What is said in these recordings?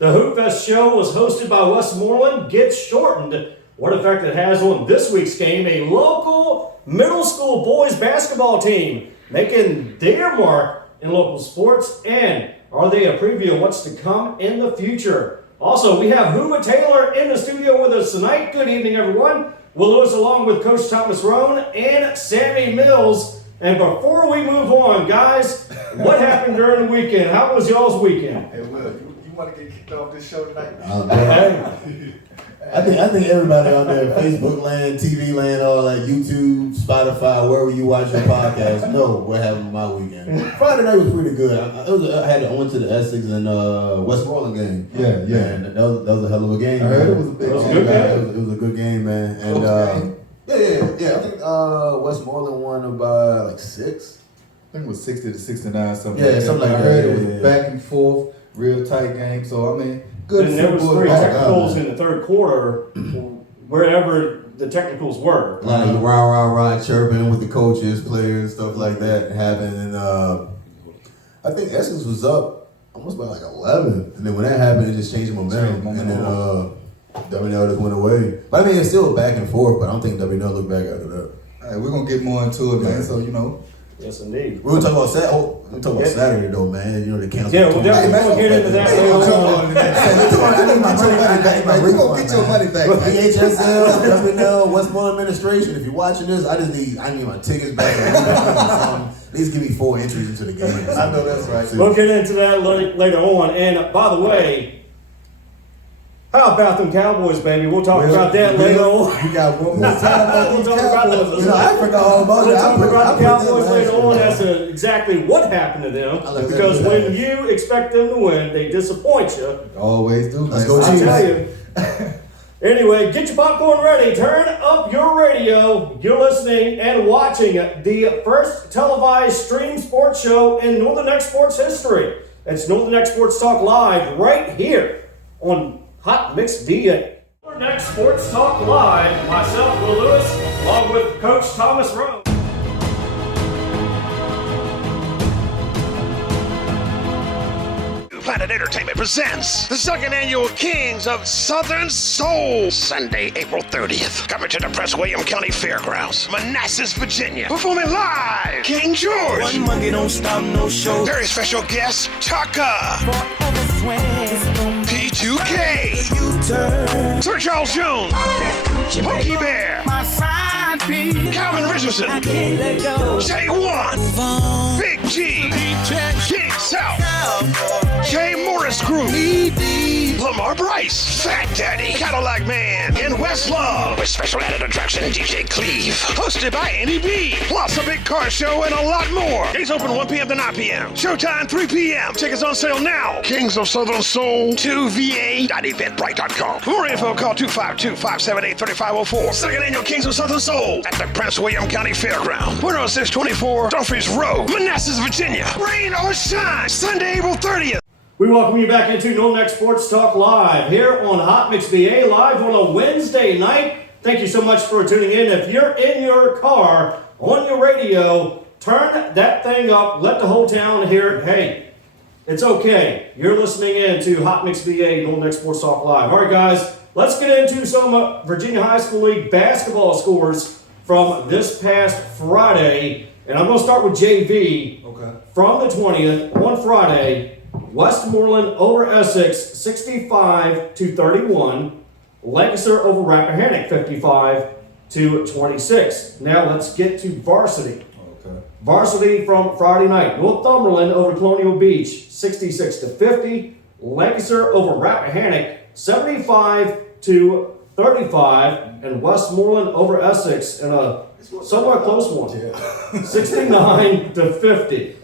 The Hoop Fest show was hosted by Westmoreland. Gets shortened. What effect it has on this week's game? A local middle school boys basketball team making their mark in local sports. And are they a preview of what's to come in the future? Also, we have Hoova Taylor in the studio with us tonight. Good evening, everyone. Will Lewis along with Coach Thomas Roane and Sammy Mills. And before we move on, guys, what happened during the weekend? How was y'all's weekend? Hey, Will, you want to get kicked off this show tonight? I think everybody out there, Facebook land, TV land, all that, YouTube, Spotify, wherever you watch your podcast, know what happened my weekend. Friday night was pretty good. I went to the Essex and Westmoreland game. Yeah. And that was a hell of a game. I heard it was a big game. It was a good game, man. And yeah. I think Westmoreland won by like 6. I think it was 60 to 69, something. Yeah, something like that. I heard it was back and forth, real tight game. So I mean. Good. And there was 3 technicals in the third quarter, wherever the technicals were. A lot of rah chirping with the coaches, players, stuff like that happened. And I think Essex was up almost by like 11. And then when that happened, it just changed the momentum. And then WNL just went away. But I mean, it's still back and forth, but I don't think WNL looked back after that. All right, we're going to get more into it, man. So, Yes, indeed. We were talking about Saturday, though, man. You know, they canceled. Yeah, we'll definitely get into that later on. I need my money back, man. We're going to get your money back, man. PHSL, WNL, Westmoreland Administration. If you're watching this, I need my tickets back. At least give me 4 entries into the game. I know that's right. We'll get into that later on. And by the way, how about them Cowboys, baby? We'll talk about that later on. We got one more time. We'll talk about I forgot all about We'll it. talk about the Cowboys later on as to exactly what happened to them. Because when you expect them to win, they disappoint you. Always do. Let's go, I Chiefs. tell you. Anyway, get your popcorn ready. Turn up your radio. You're listening and watching the first televised stream sports show in Northern X Sports history. It's Northern X Sports Talk Live right here on Hot Mix DA. Northern X Sports Talk Live. Myself, Will Lewis, along with Coach Thomas Roane. Planet Entertainment presents the 2nd annual Kings of Southern Soul, Sunday, April 30th. Coming to the Prince William County Fairgrounds, Manassas, Virginia. Performing live, King George. One monkey don't stop no show. Very special guest, Chaka. P2K. Sir Charles Jones. Pokey Bear. Calvin Richardson. J1. Big G. King South. Jay Morris Group. Lamar Bryce. Fat Daddy. Cadillac Man. And Westlove. With special added attraction, DJ Cleve. Hosted by Annie B. Plus a big car show and a lot more. Gates open 1 p.m. to 9 p.m. Showtime 3 p.m. Tickets on sale now. Kings of Southern Soul 2va.eventbrite.com. For more info, call 252-578-3504. 2nd annual Kings of Southern Soul at the Prince William County Fairground. 10624 Dumfries Road, Manassas, Virginia. Rain or shine, Sunday, April 30th. We welcome you back into Northern X Sports Talk Live here on Hot Mix VA, live on a Wednesday night. Thank you so much for tuning in. If you're in your car, on your radio, turn that thing up. Let the whole town hear it. Hey, it's okay. You're listening in to Hot Mix VA, Northern X Sports Talk Live. All right, guys, let's get into some Virginia High School League basketball scores from this past Friday. And I'm going to start with JV. Okay. From the 20th, on Friday, Westmoreland over Essex, 65-31. Lancaster over Rappahannock, 55-26. Now let's get to varsity. Okay. Varsity from Friday night. Northumberland over Colonial Beach, 66-50. Lancaster over Rappahannock, 75-35. And Westmoreland over Essex in a somewhat close one, 69-50.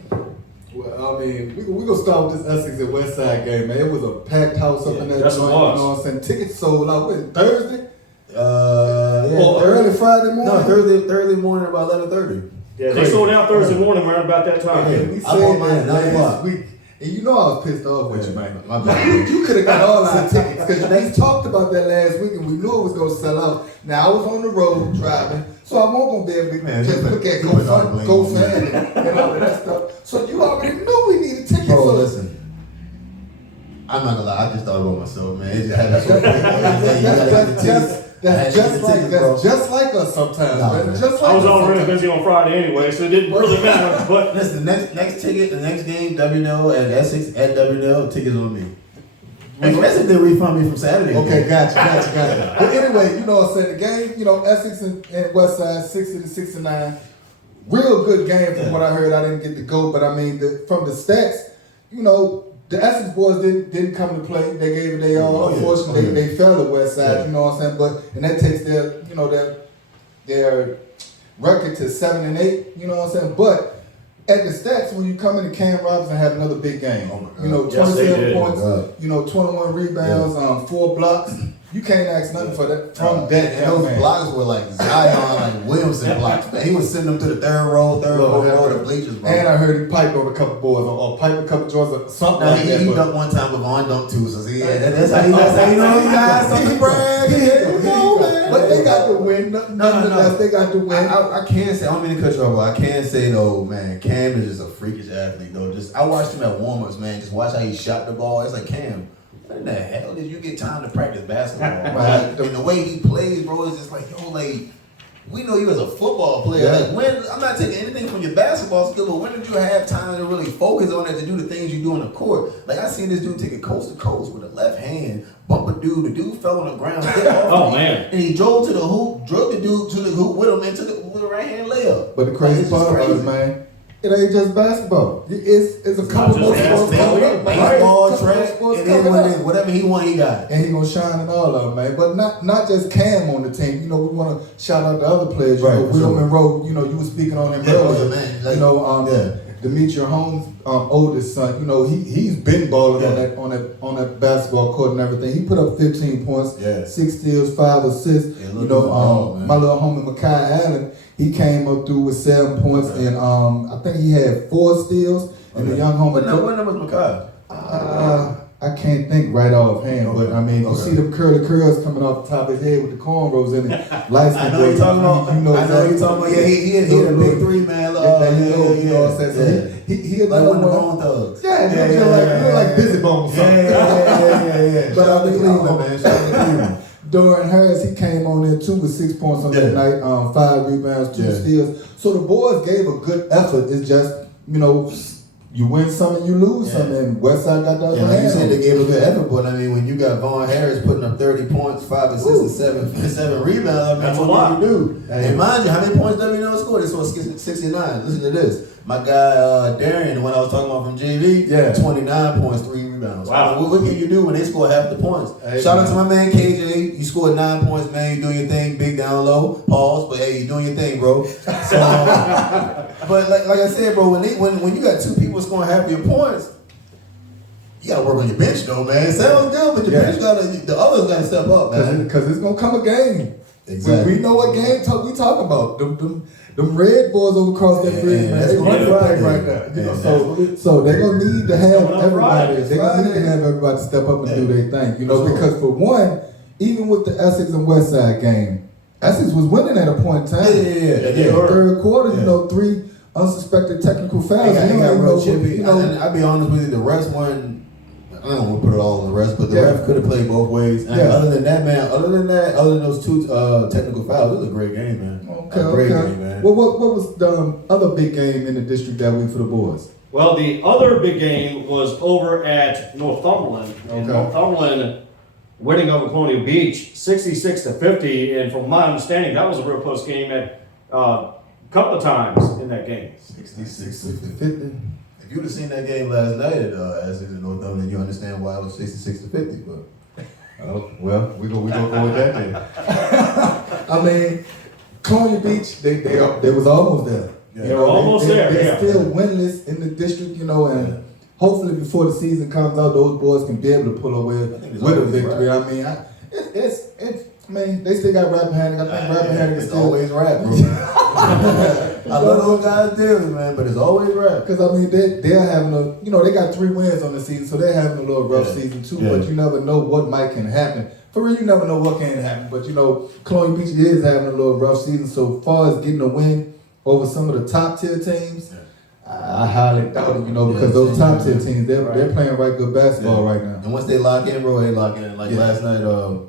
Well, I mean, we're going to start with this Essex and Westside game, man. It was a packed house up in that yes, joint, it was. you know what I'm saying? Tickets sold out, what, Thursday? Well, early Friday morning? No, Thursday morning about 11:30. Yeah, they sold out Thursday morning around about that time. Yeah, we I bought mine said at 9 that last o'clock. week. And you know I was pissed off with you, man. My bad. You could have got all our tickets because we talked about that last week and we knew it was going to sell out. Now, I was on the road driving, so I wasn't going to be able to just look at GoFan and all of that stuff. So you already knew we needed tickets. Bro, so listen. I'm not gonna lie, I just thought about myself, man. It just happened so quick. That's just like us sometimes, man. Just like I was already busy on Friday anyway, so it didn't really matter. But listen, the next ticket, the next game, WNL at Essex at WNL, tickets on me. Hey, Essex didn't refund me from Saturday. Okay, gotcha. But anyway, you know what I'm saying? The game, Essex and Westside, 60-69. Real good game from what I heard. I didn't get to go, but I mean, from the stats, the Essex boys didn't come to play. They gave it their all. Unfortunately, they fell to Westside. You know what I'm saying? And that takes their record to 7-8. You know what I'm saying? But at the stats, when you come into Cam Robinson have another big game. 27 points. 21 rebounds, 4 blocks. You can't ask nothing for that from that. And those blocks were like Zion, like Williamson blocks. Man, he was sending them to the third row of the bleachers, bro. And I heard he piped on a couple boys or piped a couple joints or something like that. He dunked one time, but Vaughn dunked two. So that's how you know he got something brag. But they got to win. Nonetheless, they got to win. I can't say, I don't mean to cut you off, but I can say though, man, Cam is just a freakish athlete though. I watched him at warm-ups, man. Just watch how he shot the ball. It's like, Cam, when the hell did you get time to practice basketball? Right? And the way he plays, bro, is just like, we know you as a football player. Yeah. Like, when I'm not taking anything from your basketball skill, but when did you have time to really focus on it to do the things you do on the court? Like, I seen this dude take it coast to coast with a left hand, bump a dude. The dude fell on the ground, hit off man! And he drove to the hoop, drove the dude to the hoop with him with a right hand layup. But the crazy part about it, man, it ain't just basketball. It's a couple more sports coming up. Baseball, track, and then whatever he want, he got. And he gonna shine in all of them, man. But not just Cam on the team. We want to shout out the other players. Will Monroe. You were speaking on him earlier. Man. Demetria Holmes' oldest son. He's been balling on that basketball court and everything. He put up 15 points, 6 steals, 5 assists. My little homie Makai Allen. He came up through with 7 points, and I think he had 4 steals. And the young homie. What number was Makai? I can't think right offhand, but I mean, you see them curly curls coming off the top of his head with the cornrows in it. I know you're talking about. I know you're talking about. Yeah, he had a big 3 man. You know what I'm saying? So he had like one of the Bone Thugs. Yeah, like Busy Bone or something. Yeah. But out the Cleveland, man. Shout out to Cleveland. Dorian Harris, he came on there too with 6 points on that night, 5 rebounds, 2 steals. So the boys gave a good effort. It's just, you win some and you lose some, and Westside got the other hand. You said they gave a good effort, but I mean, when you got Vaughn Harris putting up 30 points, 5 assists, and 7 rebounds, that's a lot. You do. And mind you, how many points WNL scored? They scored 69. Listen to this. My guy Darian, the one I was talking about from JV, 29 points, 3 rebounds. Wow. What can you do when they score half the points? Shout out to my man KJ. You scored 9 points, man. You doing your thing, big down low, pause, but hey, you doing your thing, bro. So, but like I said, bro, when you got 2 people scoring half of your points, you gotta work on your bench though, man. It sounds good, but your bench the others gotta step up, man. Because it's gonna come a game. Exactly. We know what game we talk about. Them red boys over across that bridge, man. They run right now. So they're gonna need to have everybody. They're gonna need to have everybody step up and do their thing. Because for one, even with the Essex and Westside game, Essex was winning at a point in time. Yeah. Third quarter, 3 unsuspected technical fouls. They got real chippy. I'll be honest with you, the refs weren't. I don't want to put it all on the rest, but the ref could have played both ways. And other than those 2 technical fouls, it was a great game, man. Great game, man. Well, what was the other big game in the district that week for the boys? Well, the other big game was over at Northumberland. And Northumberland winning over Colonial Beach 66-50. And from my understanding, that was a real close game at a couple of times in that game. 66-50. If you'd have seen that game last night at Essex and Northumberland, you understand why it was 66-50. But well, we gonna go with that then. I mean, Colonial Beach, they was almost there. They were almost there. They're still winless in the district, and hopefully before the season comes out, those boys can be able to pull away with a victory. Right. I mean, they still got Rappahannock. I think Rappahannock is still always rap, bro. I love those guys dearly, man, but it's always rap. Because I mean, they're having they got 3 wins on the season, so they're having a little rough season too. But you never know what can happen. For real, you never know what can happen. But Colonial Beach is having a little rough season. So far as getting a win over some of the top tier teams, I highly doubt it, because those top 10 teams, they're playing right good basketball right now. And once they lock in, bro, they lock in. Like last night,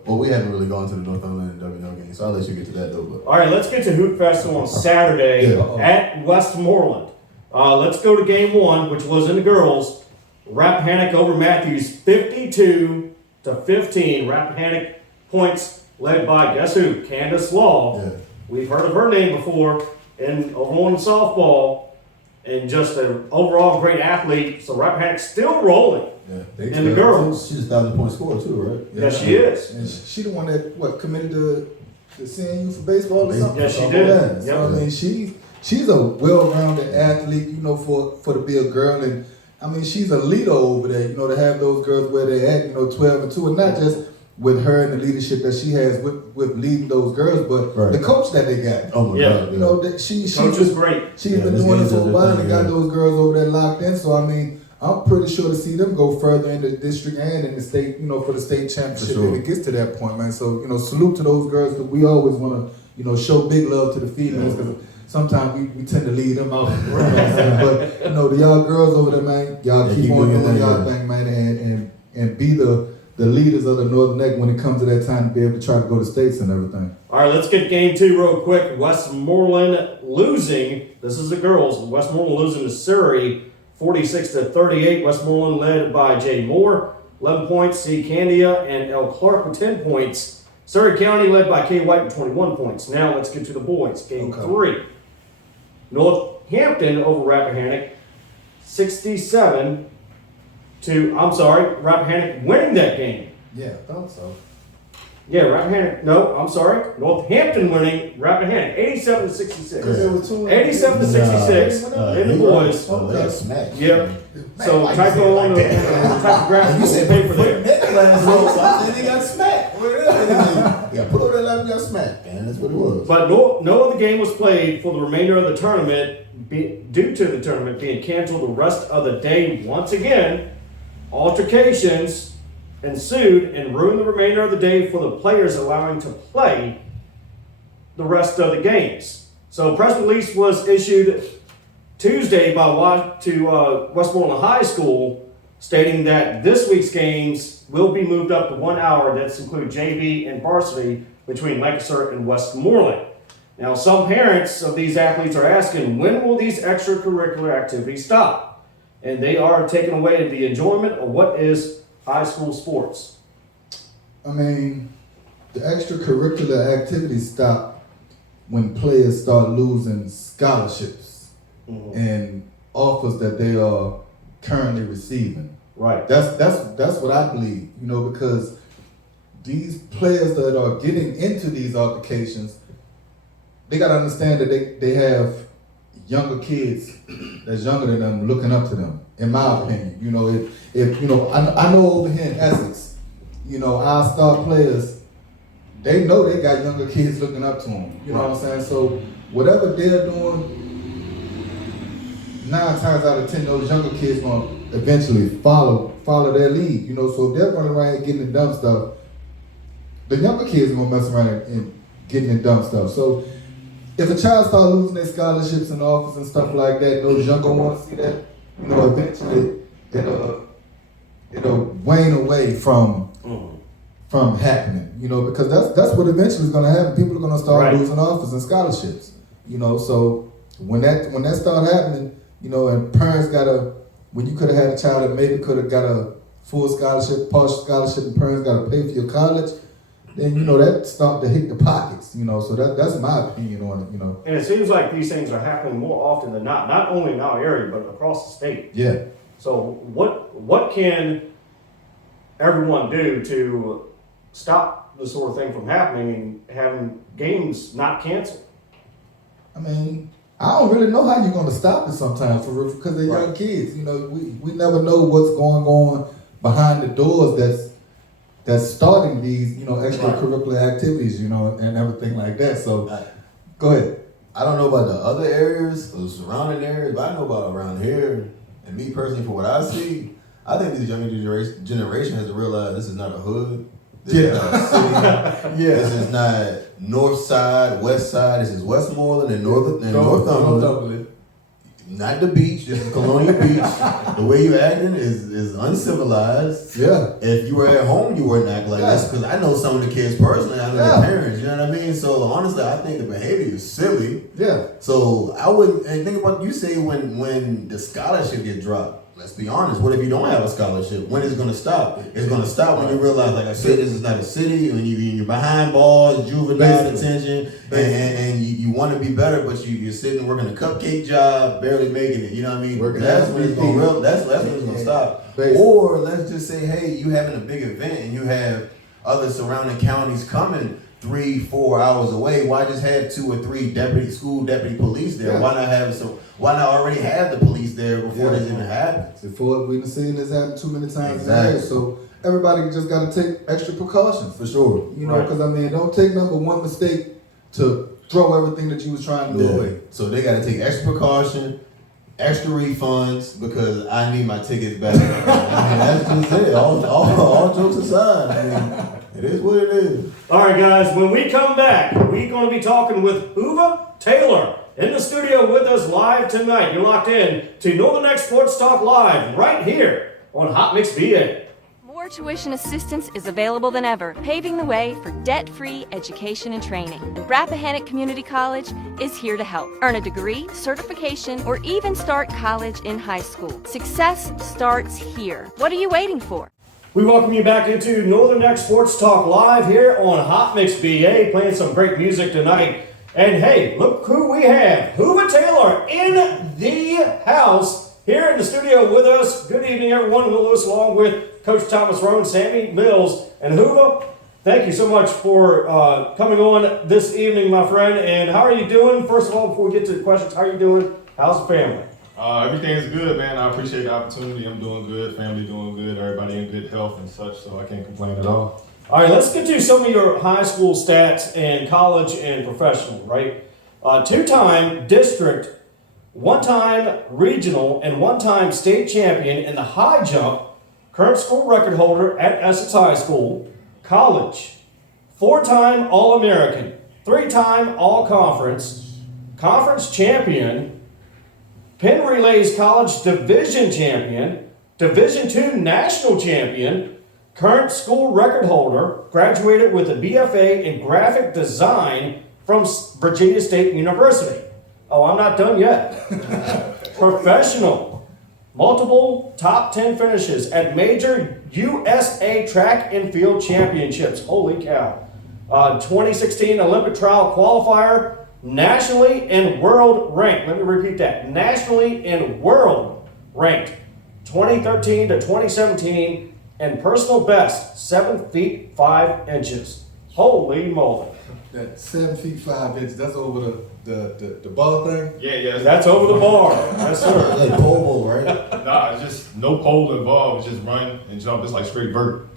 we haven't really gone to the Northumberland WNL game, so I'll let you get to that though. But all right, let's get to Hoop Festival on Saturday at Westmoreland. Let's go to game 1, which was in the girls. Rappahannock over Matthews, 52-15. Rappahannock points led by, guess who? Candace Law. yeah. We've heard of her name before in Roane softball, and just an overall great athlete. So Rappahannock's still rolling in the girls. She's a 1,000-point scorer too, right? Yes, she is. And she the one that committed to CNU for baseball or something. Yes, she did. Yeah. So I mean, she's a well-rounded athlete, for to be a girl, and I mean she's a leader over there, to have those girls where they at, 12-2, and not just with her and the leadership that she has with leading those girls, but the coach that they got. Oh my God! That she coach is great. She's been doing it for a while and got those girls over there locked in. So I mean, I'm pretty sure to see them go further in the district and in the state, for the state championship if it gets to that point, man. So salute to those girls, because we always want to show big love to the females, because sometimes we tend to leave them out. But the y'all girls over there, man, y'all keep on doing y'all thing, man, and be the leaders of the Northern Neck when it comes to that time to be able to try to go to states and everything. All right, let's get game 2 real quick. Westmoreland losing. This is the girls. Westmoreland losing to Surrey, 46-38. Westmoreland led by Jay Moore, 11 points. C. Candia and L. Clark with 10 points. Surrey County led by K. White with 21 points. Now let's get to the boys. Game 3. Northampton over Rappahannock, Rappahannock winning that game. Yeah, I thought so. Yeah, Northampton winning Rappahannock, 87-66. 87-66. And the boys. Smack. Yep. So typo on the typographic You said paper there. last week, so I said they got smacked. Yeah, put over that line and got smacked, man. That's what it was. But no other game was played for the remainder of the tournament due to the tournament being canceled the rest of the day. Once again, altercations ensued and ruined the remainder of the day for the players allowing to play the rest of the games. So a press release was issued Tuesday by Westmoreland High School stating that this week's games will be moved up to 1 hour. That's include JV and varsity between Lancaster and Westmoreland. Now, some parents of these athletes are asking, when will these extracurricular activities stop? And they are taking away the enjoyment of what is high school sports. I mean, the extracurricular activities stop when players start losing scholarships and offers that they are currently receiving. Right. That's what I believe, because these players that are getting into these altercations, they got to understand that they have younger kids that's younger than them looking up to them, in my opinion. If I know over here in Essex, our star players, they know they got younger kids looking up to them. You know what I'm saying? So whatever they're doing, 9 times out of 10, those younger kids gonna eventually follow their lead. So if they're running around and getting the dumb stuff, the younger kids are gonna mess around and getting the dumb stuff. So if a child starts losing their scholarships and offers and stuff like that, those younger want to see that, eventually it'll wane away from happening, because that's what eventually is going to happen. People are going to start losing offers and scholarships, so when that start happening, and parents when you could have had a child that maybe could have got a full scholarship, partial scholarship, and parents got to pay for your college, then that start to hit the pockets, so that's my opinion on it, And it seems like these things are happening more often than not only in our area, but across the state. Yeah. So what can everyone do to stop this sort of thing from happening and having games not canceled? I mean, I don't really know how you're going to stop it sometimes because they're young kids. We never know what's going on behind the doors that's starting these, extracurricular activities, and everything like that. So, go ahead. I don't know about the other areas, the surrounding areas, but I know about around here. And me personally, for what I see, I think this younger generation has to realize this is not a hood. This is not a city. This is not north side, west side. This is Westmoreland and Northumberland. not the beach. This is Colonial Beach. The way you acting is uncivilized. Yeah. If you were at home, you wouldn't act like this. Because I know some of the kids personally. I know their parents. You know what I mean? So honestly, I think the behavior is silly. Yeah. So I wouldn't. And think about you say when the scholarship get dropped. Let's be honest. What if you don't have a scholarship? When is it going to stop? It's going to stop when you realize, like I said, this is not a city. When you're behind bars, juvenile detention, and you want to be better, but you're sitting working a cupcake job, barely making it. You know what I mean? That's when it's going to stop. Or let's just say, hey, you having a big event and you have other surrounding counties coming 3-4 hours away. Why just have 2 or 3 school deputy police there? Why not have Why not already have the police there before this even happens? Before we've seen this happen too many times in the day. So everybody just got to take extra precautions. For sure. You know, because don't take number one mistake to throw everything that you was trying to do away. So they got to take extra precaution, extra refunds, because I need my tickets back. I mean, that's just it. All jokes aside, I mean, it is what it is. All right, guys, when we come back, we're going to be talking with Hoova Taylor in the studio with us live tonight. You're locked in to Northern X Sports Talk Live right here on Hot Mix VA. More tuition assistance is available than ever, paving the way for debt-free education and training. And Rappahannock Community College is here to help. Earn a degree, certification, or even start college in high school. Success starts here. What are you waiting for? We welcome you back into Northern X Sports Talk Live here on Hot Mix VA, playing some great music tonight. And hey, look who we have. Hoova Taylor in the house here in the studio with us. Good evening, everyone. We'll listen along with Coach Thomas Roane, Sammy Willz, and Hoova. Thank you so much for coming on this evening, my friend. And how are you doing? First of all, before we get to the questions, how are you doing? How's the family? Everything's good, man. I appreciate the opportunity. I'm doing good. Family doing good. Everybody in good health and such, so I can't complain at all. All right, let's get to some of your high school stats and college and professional, right? 2-time district, 1-time regional, and 1-time state champion in the high jump, current school record holder at Essex High School, college, 4-time All-American, 3-time All-Conference, conference champion, Penn Relays College Division champion, Division II national champion, current school record holder, graduated with a BFA in graphic design from Virginia State University. Oh, I'm not done yet. Professional, multiple top 10 finishes at major USA track and field championships. Holy cow. 2016 Olympic trial qualifier, nationally and world ranked. Let me repeat that. Nationally and world ranked. 2013 to 2017 and personal best 7 feet 5 inches. Holy moly. That 7 feet 5 inches, that's over the bar thing? Yeah. That's over the bar. Yes, sir. Like pole, right? Nah, it's just no pole involved. It's just run and jump. It's like straight vert.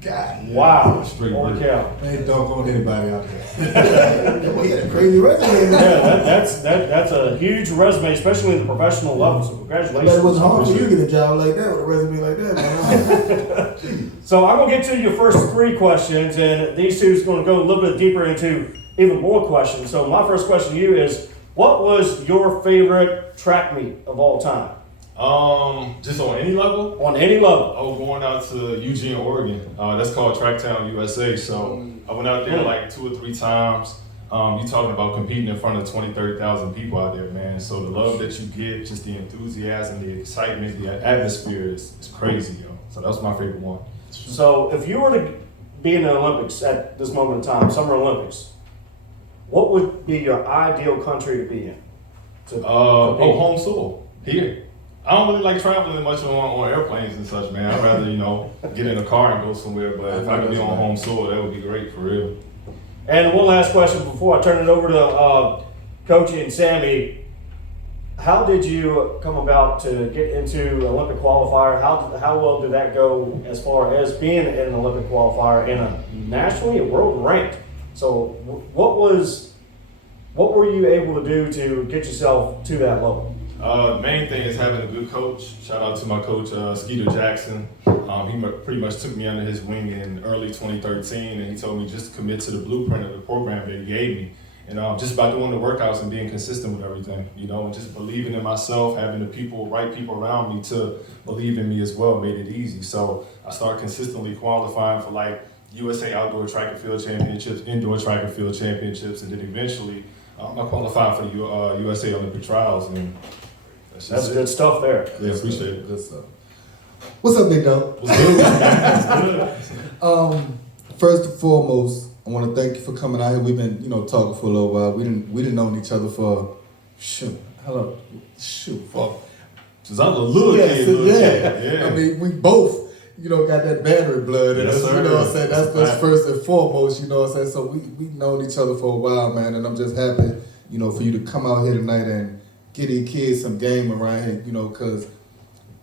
God. Wow. Straight Holy vert. cow. They ain't doggone anybody out there. Boy, you got a crazy resume. Yeah, that's a huge resume, especially in the professional level. So I bet congratulations. it was hard for you to get a job like that with a resume like that, man. So I'm gonna get to your first 3 questions, and these two is gonna go a little bit deeper into even more questions. So my first question to you is, what was your favorite track meet of all time? Just on any level? On any level. I was going out to Eugene, Oregon. That's called Tracktown USA. So I went out there like 2 or 3 times. You talking about competing in front of 20, 30,000 people out there, man. So the love that you get, just the enthusiasm, the excitement, the atmosphere is crazy, yo. So that was my favorite one. So if you were to be in the Olympics at this moment in time, Summer Olympics, what would be your ideal country to be in? Home soil, here. I don't really like traveling much on airplanes and such, man. I'd rather, get in a car and go somewhere. But if I could be on home soil, that would be great for real. And one last question before I turn it over to Coach and Sammy. How did you come about to get into Olympic qualifier? How well did that go as far as being in an Olympic qualifier and a nationally and world ranked? So what were you able to do to get yourself to that level? Main thing is having a good coach. Shout out to my coach, Skeeter Jackson. He pretty much took me under his wing in early 2013, and he told me just to commit to the blueprint of the program that he gave me. And just by doing the workouts and being consistent with everything, and just believing in myself, having the right people around me to believe in me as well made it easy. So I started consistently qualifying for like USA Outdoor Track and Field Championships, Indoor Track and Field Championships, and then eventually I qualified for the USA Olympic Trials. And that's good stuff there. Yeah, appreciate it. Good stuff. What's up, big dog? What's good? First and foremost, I want to thank you for coming out here. We've been, talking for a little while. We didn't know each other for since I was a little kid. Yeah. I mean, we both, got that battery blood in us. Sir. You know what I'm saying? That's first and foremost. You know what I'm saying? So we've known each other for a while, man. And I'm just happy, for you to come out here tonight and get these kids some game around here. Because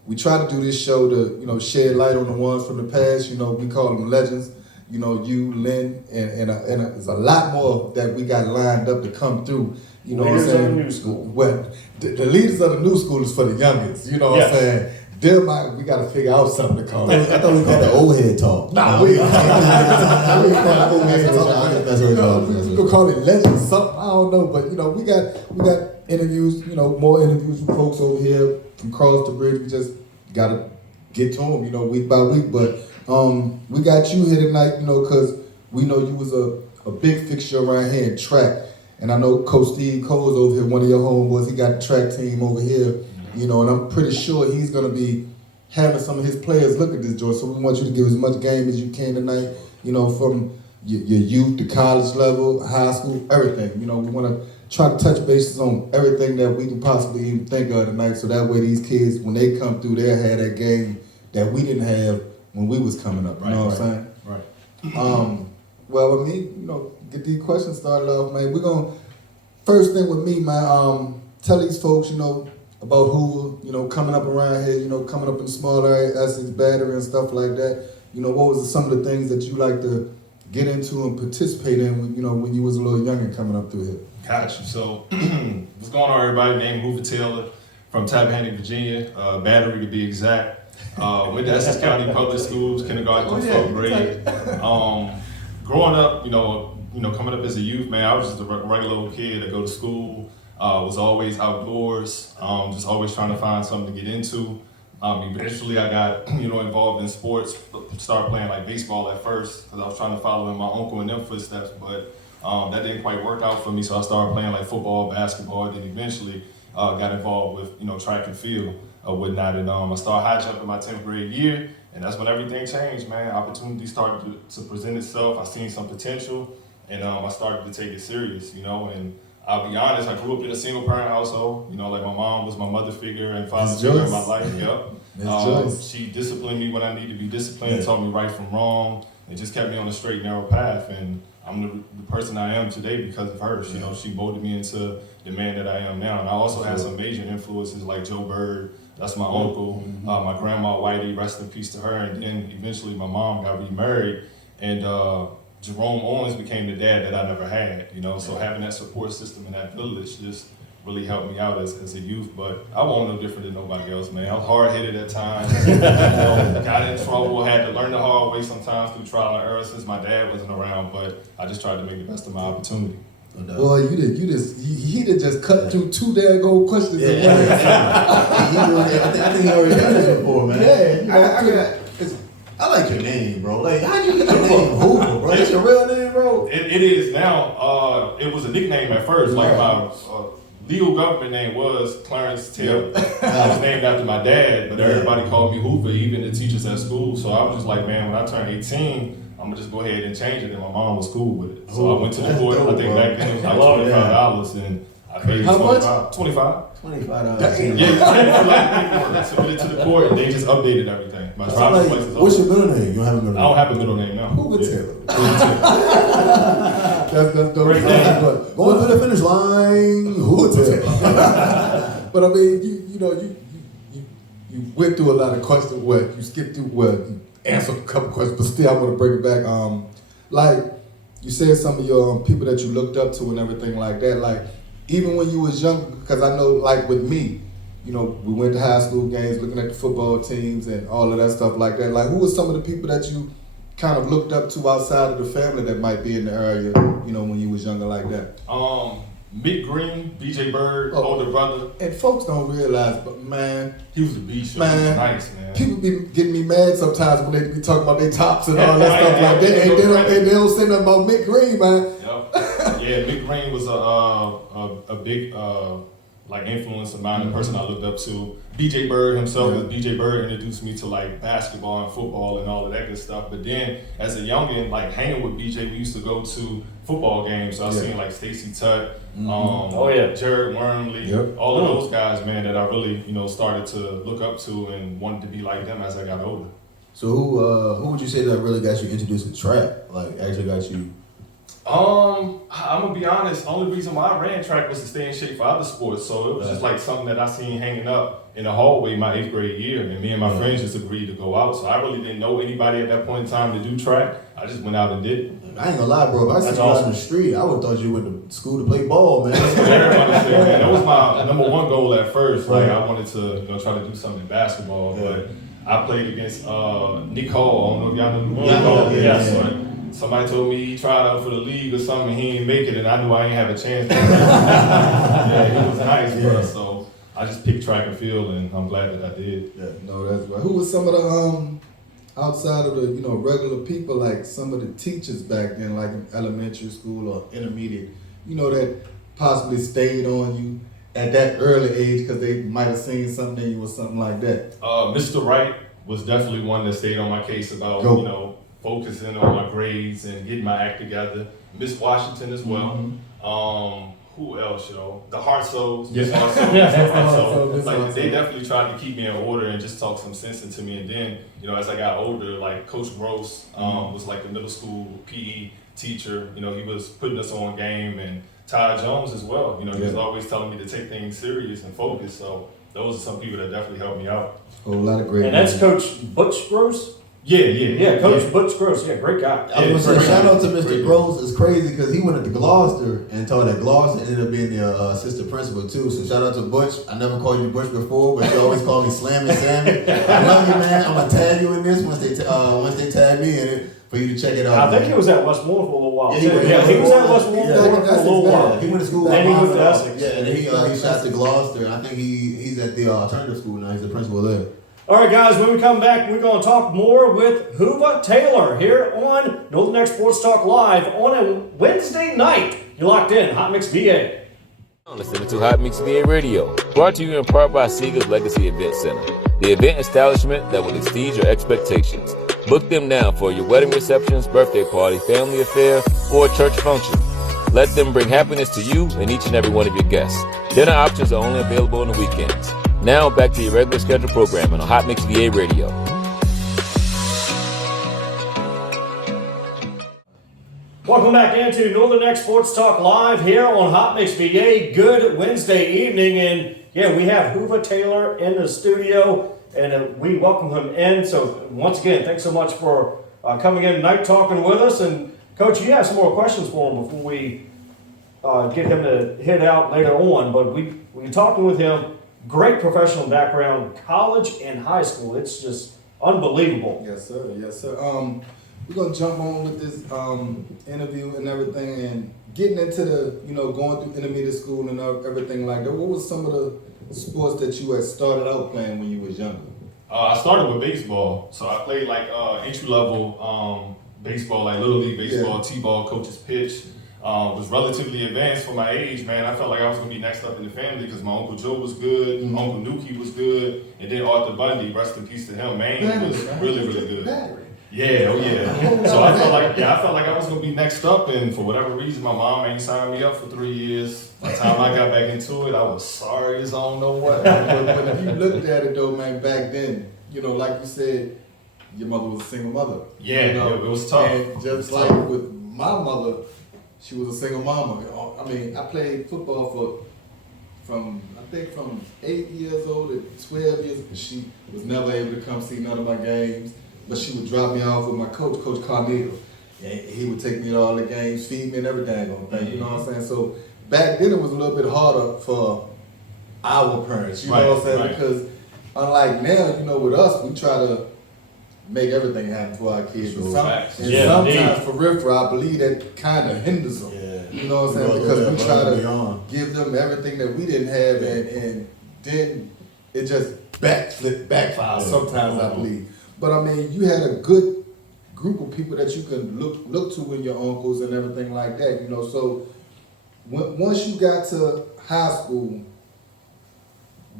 we try to do this show to, shed light on the ones from the past. We call them legends. You, Lynn, and there's a lot more that we got lined up to come through. You know Leaders what I'm saying? of the new school. Well, the leaders of the new school is for the youngest. You know what I'm saying? We got to figure out something to call it. I thought we called the old head talk. Nah, we ain't call it old head talk. That's what it's called. We could call it legends, something, I don't know. But, we got interviews, more interviews from folks over here from across the bridge. We just got to get to them, week by week. But we got you here tonight, because we know you was a big fixture around here in track. And I know Coach Steve Cole's over here, one of your homeboys. He got the track team over here, and I'm pretty sure he's going to be having some of his players look at this joint. So we want you to give as much game as you can tonight, from your youth to college level, high school, everything. We want to try to touch bases on everything that we can possibly even think of tonight. So that way these kids, when they come through, they'll have that game that we didn't have when we was coming up, you know what I'm saying? Right. Well, with me, get these questions started off, man. We're going to, first thing with me, man, tell these folks, about Hoova, coming up around here, coming up in the small area, Essex, Battery, and stuff like that. What was some of the things that you like to get into and participate in, when you was a little younger coming up through here? Got you. So, what's going on, everybody? Named Hoova Taylor from Tappahannock, Virginia, Battery to be exact. Went to Essex County Public Schools, kindergarten through 12th grade. Growing up, coming up as a youth, man, I was just a regular old kid that go to school, was always outdoors, just always trying to find something to get into. Eventually I got, involved in sports, started playing like baseball at first, because I was trying to follow in my uncle and them footsteps, but that didn't quite work out for me, so I started playing like football, basketball, then eventually got involved with, track and field. Whatnot, and I started high jump in my 10th grade year, and that's when everything changed, man. Opportunity started to present itself. I seen some potential, and I started to take it serious, and I'll be honest, I grew up in a single parent household, like my mom was my mother figure and father figure in my life, She disciplined me when I needed to be disciplined, taught me right from wrong, and just kept me on a straight, narrow path, and I'm the person I am today because of her. She molded me into the man that I am now, and I also had some major influences like Joe Bird. That's my uncle, my grandma Whitey, rest in peace to her, and then eventually my mom got remarried, and Jerome Owens became the dad that I never had, so having that support system in that village just really helped me out as a youth, but I wasn't no different than nobody else, man. I was hard-headed at times, got in trouble, had to learn the hard way sometimes through trial and error since my dad wasn't around, but I just tried to make the best of my opportunity. Boy, he did just cut through two daggone questions. I think he already done this before, man. Yeah, I like your name, bro. Like, how'd you get your name Hoova, bro? That's your real name, bro? It is now. It was a nickname at first. Like my legal government name was Clarence Taylor. I was named after my dad, but everybody called me Hoova, even the teachers at school. So I was just like, man, when I turned 18, I'm gonna just go ahead and change it, and my mom was cool with it. So I went to the court. I think back then it was like $25, and I paid how much? $25. $25. Yeah, submitted to the court, and they just updated everything. My driver's license. What's your middle name? You don't have a middle name? I don't have a middle name now. Hoova Taylor. That's dope. Great name. Going to the finish line, Hoova Taylor. But I mean, you went through a lot of questions. You skipped through you answered a couple questions, but still I want to bring it back. Like you said, some of your people that you looked up to and everything like that. Like even when you was young, because I know, like with me, we went to high school games, looking at the football teams and all of that stuff like that. Like, who were some of the people that you kind of looked up to outside of the family that might be in the area, you know, when you was younger like that? Mick Green, BJ Bird, older brother. And folks don't realize, but man, He was a beast. man, He was nice, man. people be getting me mad sometimes when they be talking about their tops and all that stuff like that. And they don't say nothing about Mick Green, man. Yep. Yeah, Mick Green was a big like influence of mine, the person I looked up to. BJ Bird himself, BJ Bird introduced me to like basketball and football and all of that good stuff. But then as a youngin, like hanging with BJ, we used to go to football games. So I seen like Stacey Tutt, Jared Wormley, all of those guys, man, that I really, you know, started to look up to and wanted to be like them as I got older. So who would you say that really got you introduced to track? Like actually got you? I'm gonna be honest. Only reason why I ran track was to stay in shape for other sports. So it was just like something that I seen hanging up in the hallway my 8th grade year, and me and my friends just agreed to go out. So I really didn't know anybody at that point in time to do track. I just went out and did it. I ain't gonna lie, bro. If I see you out on the street, I would thought you went to school to play ball, man. Everybody said, man, that was my number one goal at first. Like I wanted to, you know, try to do something in basketball, but I played against Nicole. I don't know if y'all know Nicole. Yeah. Somebody told me he tried out for the league or something, and he didn't make it, and I knew I ain't have a chance. Yeah, he was nice, bro. So I just picked track and field, and I'm glad that I did. Yeah, no, that's right. Who was some of the outside of the, you know, regular people, like some of the teachers back then, like in elementary school or intermediate, you know, that possibly stayed on you at that early age because they might have seen something in you or something like that? Mr. Wright was definitely one that stayed on my case about, you know, focusing on my grades and getting my act together. Miss Washington as well. Who else, yo? The Heart Souls. Miss Heart Souls. Like, they definitely tried to keep me in order and just talk some sense into me. And then, you know, as I got older, like Coach Gross was like the middle school PE teacher. You know, he was putting us on game, and Ty Jones as well. You know, he was always telling me to take things serious and focus. So those are some people that definitely helped me out. A whole lot of great. And that's Coach Butch Gross? Yeah, Coach Butch Gross, great guy. I was gonna say, shout out to Mr. Gross. It's crazy because he went to Gloucester and taught at Gloucester, ended up being the assistant principal too. So shout out to Butch. I never called you Butch before, but you always call me Slam and Sammy. I love you, man. I'm gonna tag you in this once they tag me in it for you to check it out. I think he was at Westmoreland for a little while. He was at Westmoreland for a little while. He went to school. Then he moved to Essex. Yeah, and then he shot to Gloucester. I think he's at the alternative school now. He's the principal there. All right, guys, when we come back, we're going to talk more with Hoova Taylor here on Northern Neck Sports Talk Live on a Wednesday night. You're locked in, Hot Mix VA. Listening to Hot Mix VA Radio, brought to you in part by Seeger's Legacy Event Center, the event establishment that will exceed your expectations. Book them now for your wedding receptions, birthday party, family affair, or church function. Let them bring happiness to you and each and every one of your guests. Dinner options are only available on the weekends. Now back to your regular scheduled programming on Hot Mix VA Radio. Welcome back into Northern Neck Sports Talk Live here on Hot Mix VA. Good Wednesday evening, and yeah, we have Hoova Taylor in the studio, and we welcome him in. So once again, thanks so much for coming in tonight, talking with us. And Coach, you have some more questions for him before we get him to head out later on. But we're talking with him. Great professional background, college and high school. It's just unbelievable. Yes, sir. Yes, sir. We're gonna jump on with this interview and everything, and getting into the, you know, going through intermediate school and everything like that. What was some of the sports that you had started out playing when you was younger? I started with baseball, so I played like entry level baseball, like little league baseball, t-ball, coach's pitch. Was relatively advanced for my age, man. I felt like I was gonna be next up in the family because my Uncle Joe was good, Uncle Nuki was good, and then Arthur Bundy, rest in peace to him, man, was really, really good. Yeah, oh yeah. So I felt like I was gonna be next up, and for whatever reason, my mom ain't signed me up for 3 years. By the time I got back into it, I was sorry as I don't know what. But if you looked at it though, man, back then, you know, like you said, your mother was a single mother. Yeah, you know? it was tough. And just like with my mother, she was a single mama. I mean, I played football from 8 years old to 12 years. She was never able to come see none of my games, but she would drop me off with my coach, Coach Carnegie. And he would take me to all the games, feed me and everything on thing. You know what I'm saying? So back then it was a little bit harder for our parents. You know what I'm saying? Right. Because unlike now, you know, with us, we try to make everything happen for our kids. Sure. And Yeah, sometimes for real, I believe that kind of hinders them. Yeah. You know what I'm saying? Because we try to give them everything that we didn't have, and then it just backfires sometimes, I believe. But I mean, you had a good group of people that you can look to in your uncles and everything like that, you know. So once you got to high school,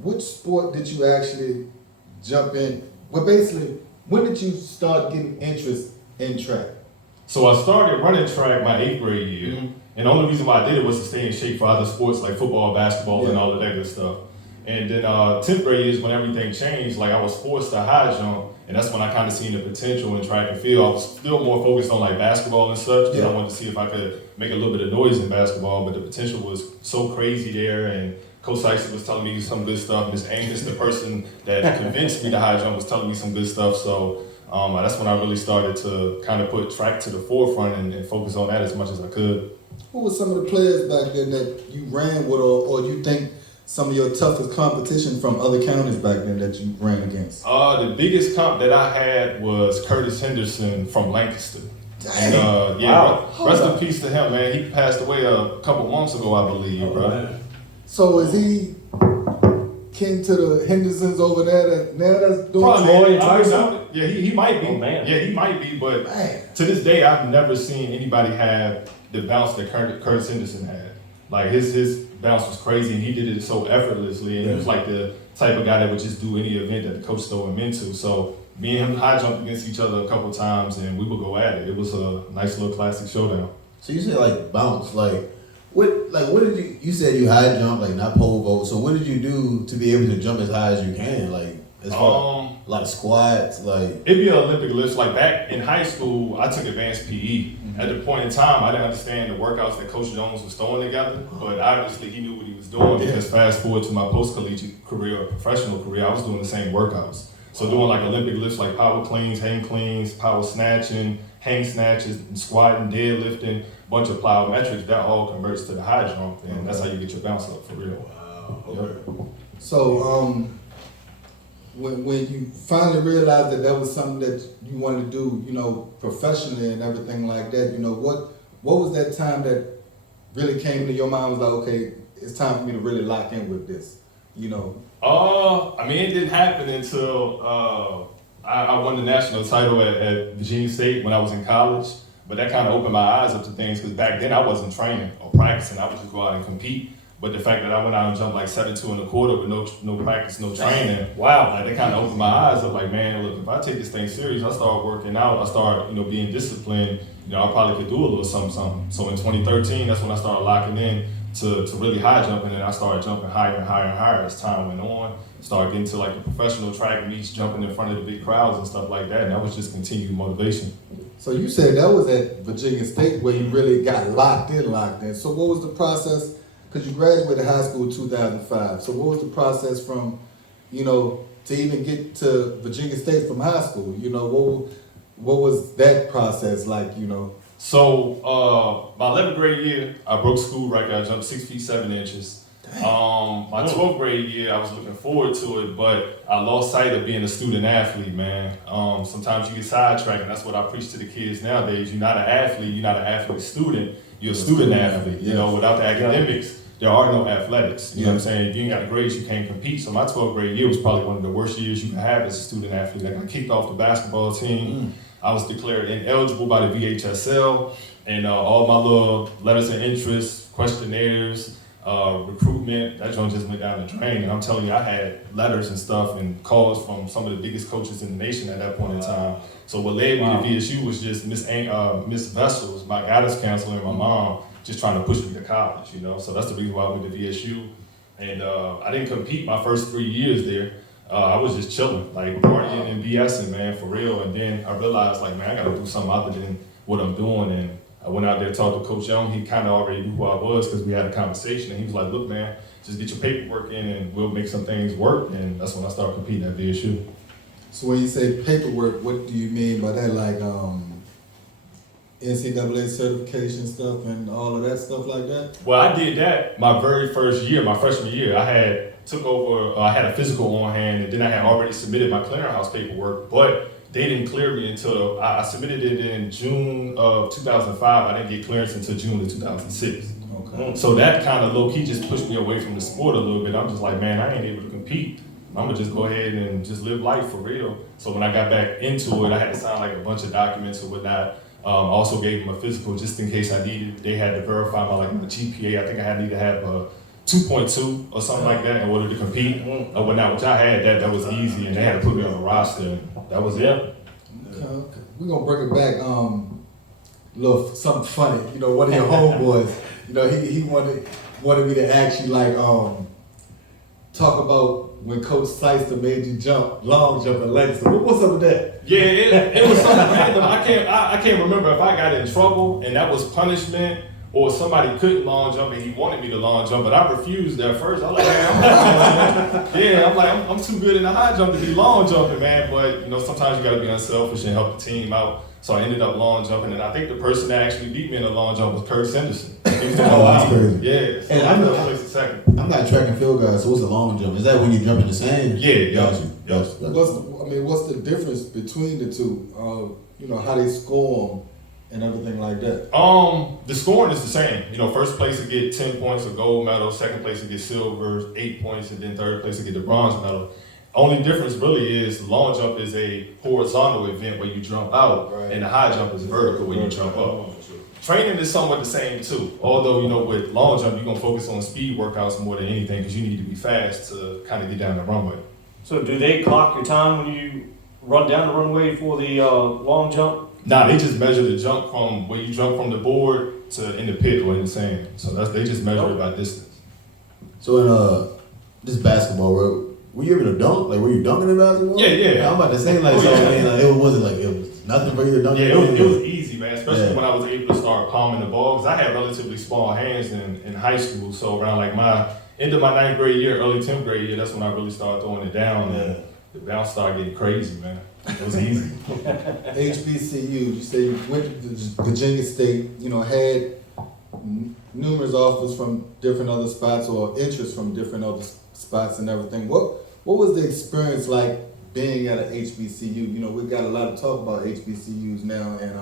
which sport did you actually jump in? Well, basically, when did you start getting interest in track? So I started running track my 8th grade year. And the only reason why I did it was to stay in shape for other sports like football, basketball, and all of that good stuff. And then 10th grade is when everything changed. Like I was forced to high jump, and that's when I kind of seen the potential in track and field. I was still more focused on like basketball and such, because I wanted to see if I could make a little bit of noise in basketball, but the potential was so crazy there. And Coach Sykes was telling me some good stuff. Miss Angus, the person that convinced me to high jump, was telling me some good stuff. So that's when I really started to kind of put track to the forefront and focus on that as much as I could. Who were some of the players back then that you ran with, or you think some of your toughest competition from other counties back then that you ran against? The biggest comp that I had was Curtis Henderson from Lancaster. And rest in peace to him, man. He passed away a couple months ago, I believe, bro. So is he kin to the Hendersons over there that now that's doing Probably Tyson? Yeah, he might be. Oh, man. Yeah, he might be, but to this day, I've never seen anybody have the bounce that Curtis Henderson had. Like his bounce was crazy, and he did it so effortlessly, and he was like the type of guy that would just do any event that the coach throw him into. So me and him high jumped against each other a couple times, and we would go at it. It was a nice little classic showdown. So you said like bounce, what did you said you high jump, like not pole vault. So what did you do to be able to jump as high as you can? Like as far a lot of squats, like it'd be an Olympic lifts. Like back in high school, I took advanced PE. At the point in time, I didn't understand the workouts that Coach Jones was throwing together, but obviously he knew what he was doing, because fast forward to my post-collegiate career or professional career, I was doing the same workouts. So doing like Olympic lifts like power cleans, hang cleans, power snatching, hang snatches, and squatting, deadlifting, bunch of plyometrics, that all converts to the high jump, and that's how you get your bounce up for real. wow. Okay. So when you finally realized that was something that you wanted to do, you know, professionally and everything like that, you know, what was that time that really came into your mind? Was like, okay, it's time for me to really lock in with this, you know? I mean, it didn't happen until I won the national title at Virginia State when I was in college. But that kind of opened my eyes up to things, because back then I wasn't training or practicing. I would just go out and compete. But the fact that I went out and jumped like 7'2"1/4 with no practice, no training, like that kind of opened my eyes up. Like, man, look, if I take this thing serious, I start working out, I start, being disciplined, I probably could do a little something. So in 2013, that's when I started locking in to really high jumping, and I started jumping higher and higher and higher as time went on. Started getting to like the professional track meets, jumping in front of the big crowds and stuff like that, and that was just continued motivation. So you said that was at Virginia State where you really got locked in. So what was the process? Because you graduated high school in 2005. So what was the process from, to even get to Virginia State from high school? What was that process like, So my 11th grade year, I broke school record. I jumped 6 feet 7 inches. My 12th grade year, I was looking forward to it, but I lost sight of being a student athlete, man. Sometimes you get sidetracked, and that's what I preach to the kids nowadays. You're not an athlete, you're not an athlete student, you're a student athlete. Without the academics, there are no athletics. You know what I'm saying? If you ain't got the grades, you can't compete. So my 12th grade year was probably one of the worst years you can have as a student athlete. I got kicked off the basketball team. I was declared ineligible by the VHSL, and all my little letters of interest, questionnaires, recruitment, that joint just went down the drain. And I'm telling you, I had letters and stuff and calls from some of the biggest coaches in the nation at that point in time. So what led me to VSU was just Miss Vessels, my guidance counselor, and my mom just trying to push me to college, So that's the reason why I went to VSU. And I didn't compete my first 3 years there. I was just chilling, like partying and BSing, man, for real. And then I realized, like, man, I gotta do something other than what I'm doing. And I went out there, talked to Coach Young. He kind of already knew who I was because we had a conversation. And he was like, look, man, just get your paperwork in and we'll make some things work. And that's when I started competing at VSU. So when you say paperwork, what do you mean by that? Like NCAA certification stuff and all of that stuff like that? Well, I did that my very first year, my freshman year. I had a physical on hand, and then I had already submitted my clearinghouse paperwork. But they didn't clear me until I submitted it in June of 2005. I didn't get clearance until June of 2006. Okay. So that kind of low-key just pushed me away from the sport a little bit. I'm just like, man, I ain't able to compete. I'm gonna just go ahead and just live life for real. So when I got back into it, I had to sign like a bunch of documents or whatnot. Also gave them a physical just in case I needed. They had to verify my GPA. I think I need to have a 2.2 or something like that in order to compete or whatnot, which I had that was easy, and they had to put me on the roster. That was it. Okay. We're gonna bring it back. Little something funny. You know, one of your homeboys. You know, he wanted me to ask you like talk about when Coach Seister made you long jump in Lancaster. What's up with that? Yeah, it was something random. I can't remember if I got in trouble and that was punishment, or somebody couldn't long jump and he wanted me to long jump, but I refused at first. I'm like, man, I'm too good in the high jump to be long jumping, man. But you know, sometimes you got to be unselfish and help the team out. So I ended up long jumping, and I think the person that actually beat me in the long jump was Kurt Sanderson. That's crazy. Yeah, so And I'm gonna place a second. I'm not a track and field guy, so what's a long jump? Is that when you jump in the sand? Yeah. Gotcha. What's the difference between the two? You know, how they score them and everything like that. The scoring is the same. You know, first place to get 10 points, a gold medal. Second place to get silver, 8 points, and then third place to get the bronze medal. Only difference really is the long jump is a horizontal event where you jump out, and the high jump is vertical where you jump up. Training is somewhat the same too. Although, you know, with long jump, you're gonna focus on speed workouts more than anything because you need to be fast to kind of get down the runway. So do they clock your time when you run down the runway for the long jump? Nah, they just measure the jump from where you jump from the board to in the pit or in the sand. So they just measure it by distance. So in this basketball, bro, were you able to dunk? Like, were you dunking in basketball? Yeah. I'm about to say, like, it was nothing for you to dunk. Yeah, it was easy, man. Especially when I was able to start palming the ball, because I had relatively small hands in high school. So around like end of my 9th grade year, early 10th grade year, that's when I really started throwing it down. And the bounce started getting crazy, man. It was easy. HBCU, you say you went to Virginia State, you know, had numerous offers from different other spots or interest from different other spots and everything. What was the experience like being at an HBCU? You know, we've got a lot of talk about HBCUs now, and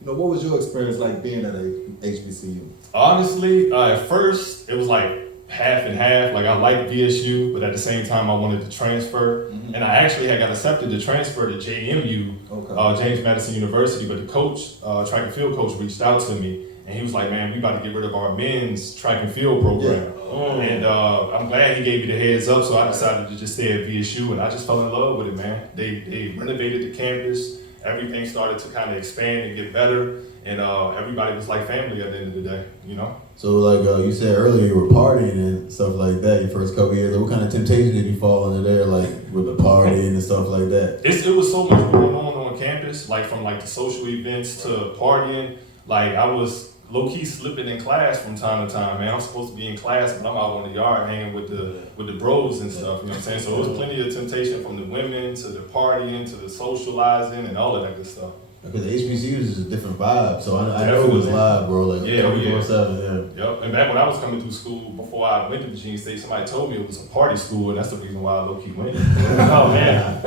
you know, what was your experience like being at a HBCU? Honestly, at first it was like half and half. Like I liked VSU, but at the same time I wanted to transfer. Mm-hmm. And I actually had got accepted to transfer to JMU, James Madison University. But the coach, track and field coach, reached out to me. And he was like, man, we about to get rid of our men's track and field program. Yeah. And I'm glad he gave me the heads up, so I decided to just stay at VSU, and I just fell in love with it, man. They renovated the campus. Everything started to kind of expand and get better, and everybody was like family at the end of the day, you know? So like you said earlier, you were partying and stuff like that your first couple of years. What kind of temptation did you fall under there, like with the partying and stuff like that? It was so much going on campus, like from like the social events to partying. Like I was low-key slipping in class from time to time, man. I'm supposed to be in class, but I'm out on the yard hanging with the bros and stuff, you know what I'm saying? So it was plenty of temptation from the women to the partying to the socializing and all of that good stuff. Because the HBCUs is a different vibe, so I know it was live, bro. Like 24/7, yeah. Yep. And back when I was coming through school, before I went to Virginia State, somebody told me it was a party school, and that's the reason why I low-key went. Oh, man.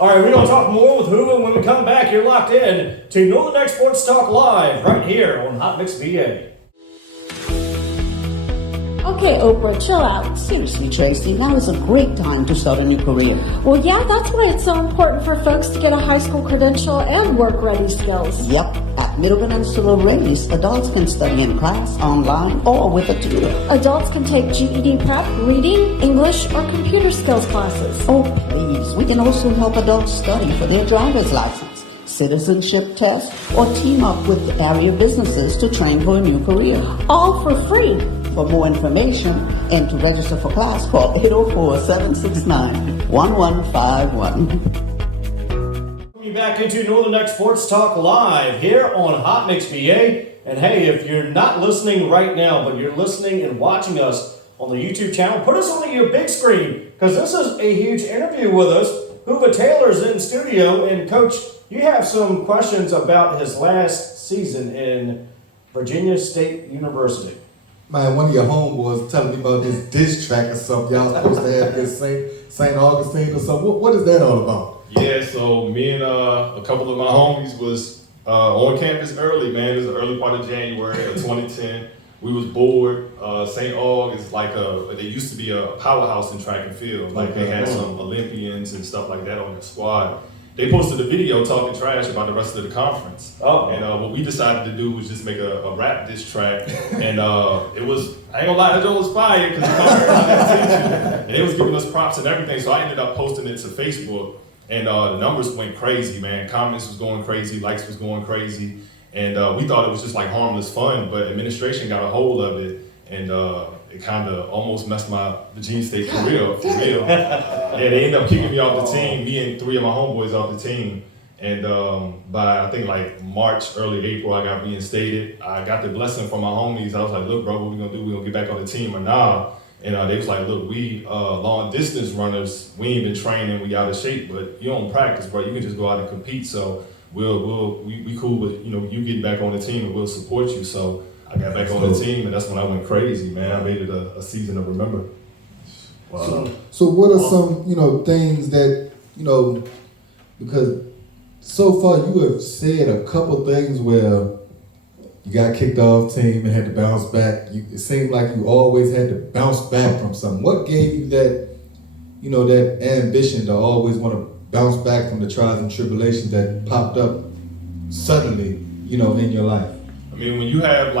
All right, we're going to talk more with Hoova when we come back. You're locked in to Northern Next Sports Talk Live right here on Hot Mix VA. Okay, Oprah, chill out. Seriously, Tracy, now is a great time to start a new career. Well, yeah, that's why it's so important for folks to get a high school credential and work-ready skills. Yep. At Middle Peninsula Race, adults can study in class, online, or with a tutor. Adults can take GED prep, reading, English, or computer skills classes. Oh, please. We can also help adults study for their driver's license, citizenship test, or team up with area businesses to train for a new career. All for free. For more information and to register for class, call 804-769-1151. Welcome back into Northern Next Sports Talk Live here on Hot Mix VA. And hey, if you're not listening right now, but you're listening and watching us on the YouTube channel, put us on your big screen, because this is a huge interview with us. Hoova Taylor's in studio, and Coach, you have some questions about his last season in Virginia State University. Man, one of your homeboys telling me about this diss track or something. Y'all supposed to have this St. Augustine or something. What is that all about? Yeah, so me and a couple of my homies was on campus early, man. It was the early part of January of 2010. We was bored. St. Aug is like they used to be a powerhouse in track and field. Like they had some Olympians and stuff like that on their squad. They posted a video talking trash about the rest of the conference. Oh. And what we decided to do was just make a rap diss track. And it was, I ain't gonna lie, that joke was fire because it caught everybody's attention. And they was giving us props and everything. So I ended up posting it to Facebook. And the numbers went crazy, man. Comments was going crazy, likes was going crazy. And we thought it was just like harmless fun, but administration got a hold of it. And it kind of almost messed my Virginia State career up, for real. Yeah, they ended up kicking me off the team, me and 3 of my homeboys off the team. And by, I think like March, early April, I got reinstated. I got the blessing from my homies. I was like, look, bro, what we gonna do? We gonna get back on the team or nah? And they was like, look, we long distance runners, we ain't been training, we out of shape, but you don't practice, bro. You can just go out and compete. So we cool with, you getting back on the team and we'll support you. So I got back on the team, and that's when I went crazy, man. I made it a season to remember. Wow. So what are some, things that, because so far you have said a couple things where you got kicked off team and had to bounce back. It seemed like you always had to bounce back from something. What gave you that, that ambition to always want to bounce back from the trials and tribulations that popped up suddenly, in your life? I mean, when you have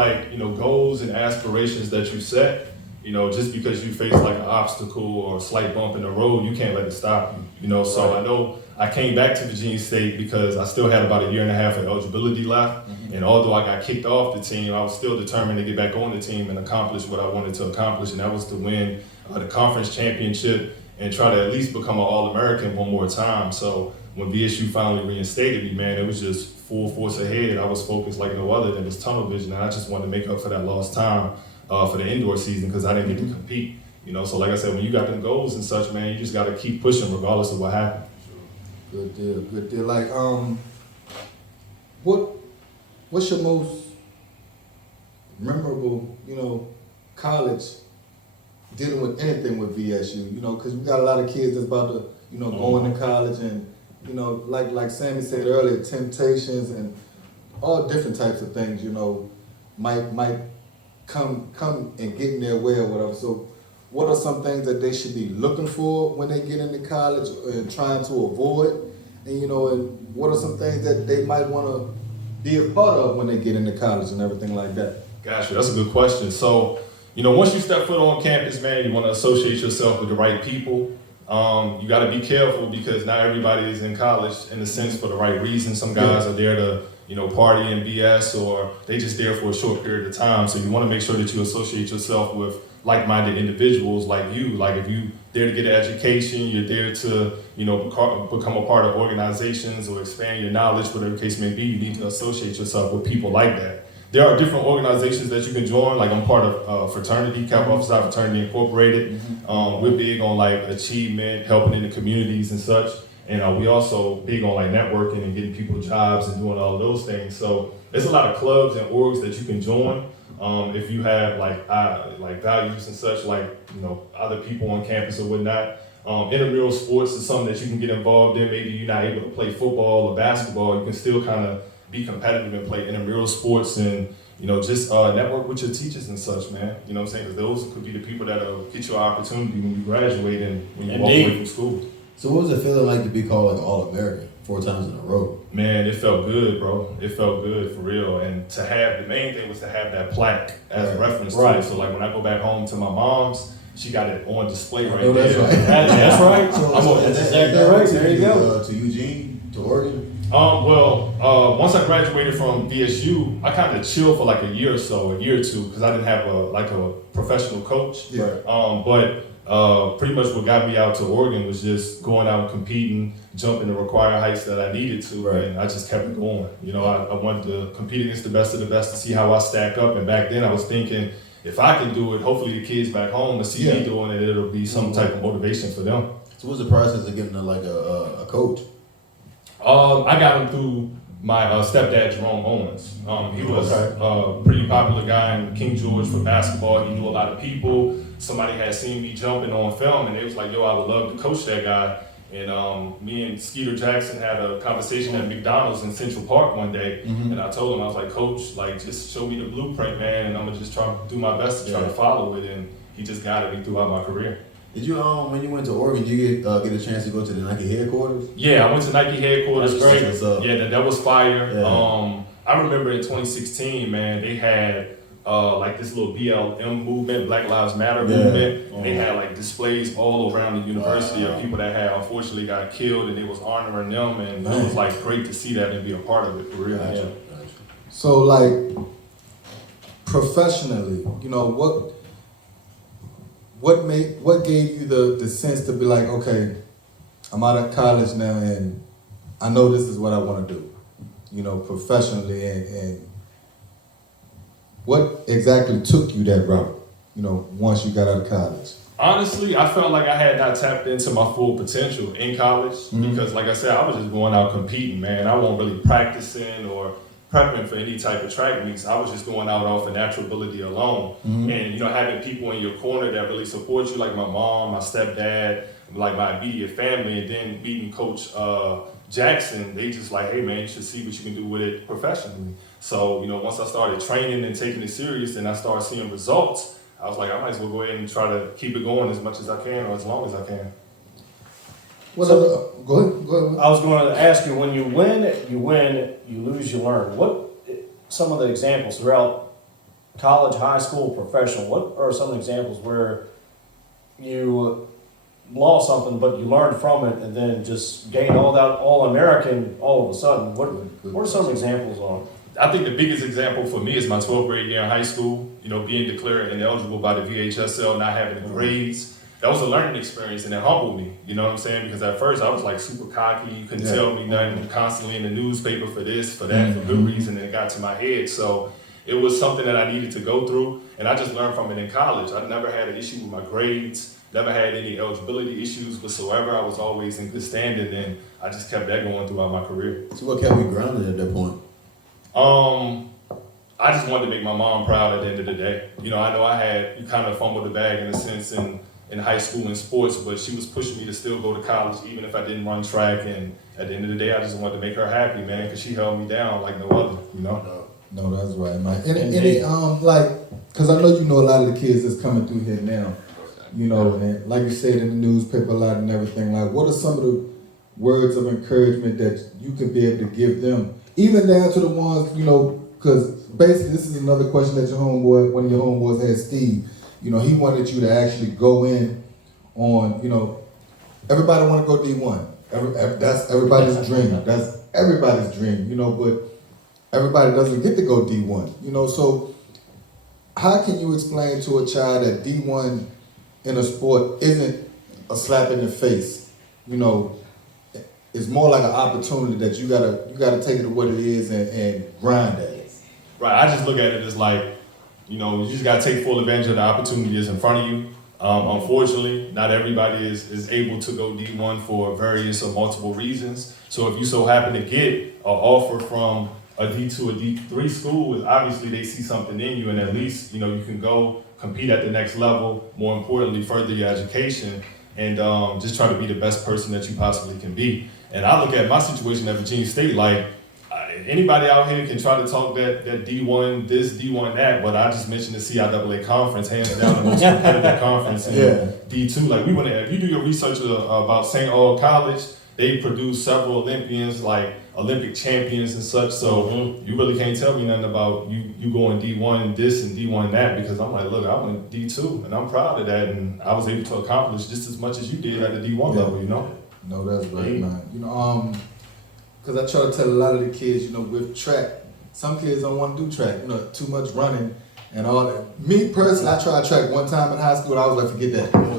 goals and aspirations that you set, just because you face like an obstacle or a slight bump in the road, you can't let it stop you. So right. I know I came back to Virginia State because I still had about a year and a half of eligibility left. Mm-hmm. And although I got kicked off the team, I was still determined to get back on the team and accomplish what I wanted to accomplish. And that was to win the conference championship and try to at least become an All-American one more time. So when VSU finally reinstated me, man, it was just full force ahead. I was focused like no other than this tunnel vision. And I just wanted to make up for that lost time for the indoor season because I didn't get to compete. So like I said, when you got them goals and such, man, you just got to keep pushing regardless of what happens. Good deal. Like, what's your most memorable, college dealing with anything with VSU? Because we got a lot of kids that's about to, go into college and, like Sammy said earlier, temptations and all different types of things, might come and get in their way or whatever. So what are some things that they should be looking for when they get into college and trying to avoid? And, and what are some things that they might want to be a part of when they get into college and everything like that? Gotcha, that's a good question. So, once you step foot on campus, man, you want to associate yourself with the right people. You got to be careful because not everybody is in college in a sense for the right reason. Some guys are there to, party and BS, or they just there for a short period of time. So you want to make sure that you associate yourself with like-minded individuals like you. Like if you there to get an education, you're there to, become a part of organizations or expand your knowledge, whatever the case may be, you need to associate yourself with people like that. There are different organizations that you can join. Like I'm part of fraternity, Kappa Alpha Psi Fraternity Incorporated. We're big on achievement, helping in the communities and such. And we also big on networking and getting people jobs and doing all of those things. So there's a lot of clubs and orgs that you can join if you have values and such, other people on campus or whatnot. Intramural sports is something that you can get involved in. Maybe you're not able to play football or basketball. You can still kind of be competitive and play intramural sports and, just network with your teachers and such, man. You know what I'm saying? Because those could be the people that'll get you an opportunity when you graduate and when you walk away from school. So what was it feeling like to be called All-American 4 times in a row? Man, it felt good, bro. It felt good for real. And to have, the main thing was to have that plaque as a reference to it. So when I go back home to my mom's, she got it on display right there. That's right. That's right. So that's exactly right. There you go. To Eugene, to Oregon? Once I graduated from VSU, I kind of chilled for a year or two, because I didn't have a professional coach. Yeah. But pretty much what got me out to Oregon was just going out and competing, jumping the required heights that I needed to, and I just kept it going. I wanted to compete against the best of the best to see how I stack up. And back then I was thinking, if I can do it, hopefully the kids back home will see me doing it. It'll be some type of motivation for them. So what's the process of getting a coach? I got him through my stepdad, Jerome Owens. He was a pretty popular guy in King George for basketball. He knew a lot of people. Somebody had seen me jumping on film, and they was like, yo, I would love to coach that guy. And me and Skeeter Jackson had a conversation at McDonald's in Central Park one day, and I told him, I was like, Coach, like, just show me the blueprint, man, and I'm gonna just try to do my best to try to follow it, and he just guided me throughout my career. Did you, when you went to Oregon, did you get a chance to go to the Nike headquarters? Yeah, I went to Nike headquarters. That's great. Yeah, that was fire. Yeah. I remember in 2016, man, they had like this little BLM movement, Black Lives Matter movement. And they had like displays all around the university of people that had unfortunately got killed, and they was honoring them, and it was like great to see that and be a part of it for real. Gotcha. So like professionally, you know, what gave you the sense to be like, okay, I'm out of college now and I know this is what I want to do, you know, professionally, and what exactly took you that route, you know, once you got out of college? Honestly, I felt like I had not tapped into my full potential in college because, like I said, I was just going out competing, man. I wasn't really practicing or prepping for any type of track meets. I was just going out off of natural ability alone. And, you know, having people in your corner that really support you, like my mom, my stepdad, like my immediate family, and then meeting Coach Jackson, they just like, hey, man, you should see what you can do with it professionally. So, you know, once I started training and taking it serious and I started seeing results, I was like, I might as well go ahead and try to keep it going as much as I can or as long as I can. Well, go ahead. I was going to ask you, when you win, you lose, you learn. What some of the examples throughout college, high school, professional, what are some examples where you lost something but you learned from it and then just gained all that All-American all of a sudden? What are some examples on? I think the biggest example for me is my 12th grade year in high school, you know, being declared ineligible by the VHSL, not having the grades. That was a learning experience, and it humbled me, you know what I'm saying? Because at first I was like super cocky, you couldn't tell me nothing, constantly in the newspaper for this, for that, for good reason, and it got to my head. So it was something that I needed to go through, and I just learned from it in college. I never had an issue with my grades, never had any eligibility issues whatsoever. I was always in good standing, and I just kept that going throughout my career. So what kept you grounded at that point? I just wanted to make my mom proud at the end of the day. You know you kind of fumbled the bag in a sense in high school and sports, but she was pushing me to still go to college even if I didn't run track, and at the end of the day I just wanted to make her happy, man, because she held me down like no other, you know? No, that's right, man. Any like, because I know you know a lot of the kids that's coming through here now, you know, and like you said in the newspaper a lot and everything, like what are some of the words of encouragement that you can be able to give them, even down to the ones, you know, because basically this is another question that one of your homeboys had, Steve. You know, he wanted you to actually go in on, you know, everybody want to go D1. That's everybody's dream. That's everybody's dream, you know, but everybody doesn't get to go D1, you know. So how can you explain to a child that D1 in a sport isn't a slap in the face? You know, it's more like an opportunity that you gotta take it to what it is and grind at it. Right, I just look at it as like, you know, you just gotta take full advantage of the opportunity that's in front of you. Unfortunately, not everybody is able to go D1 for various or multiple reasons. So if you so happen to get an offer from a D2 or D3 school, obviously they see something in you, and at least, you know, you can go compete at the next level, more importantly, further your education, and just try to be the best person that you possibly can be. And I look at my situation at Virginia State like, anybody out here can try to talk that D1 this, D1 that, but I just mentioned the CIAA conference, hands down the most competitive conference in D2. Like, if you do your research about St. Aug College, they produce several Olympians, like Olympic champions and such, so you really can't tell me nothing about you going D1 this and D1 that, because I'm like, look, I went D2, and I'm proud of that, and I was able to accomplish just as much as you did at the D1 level, you know? No, that's right, man. You know, because I try to tell a lot of the kids, you know, with track, some kids don't want to do track, you know, too much running and all that. Me personally, I tried track one time in high school, I was like, forget that. No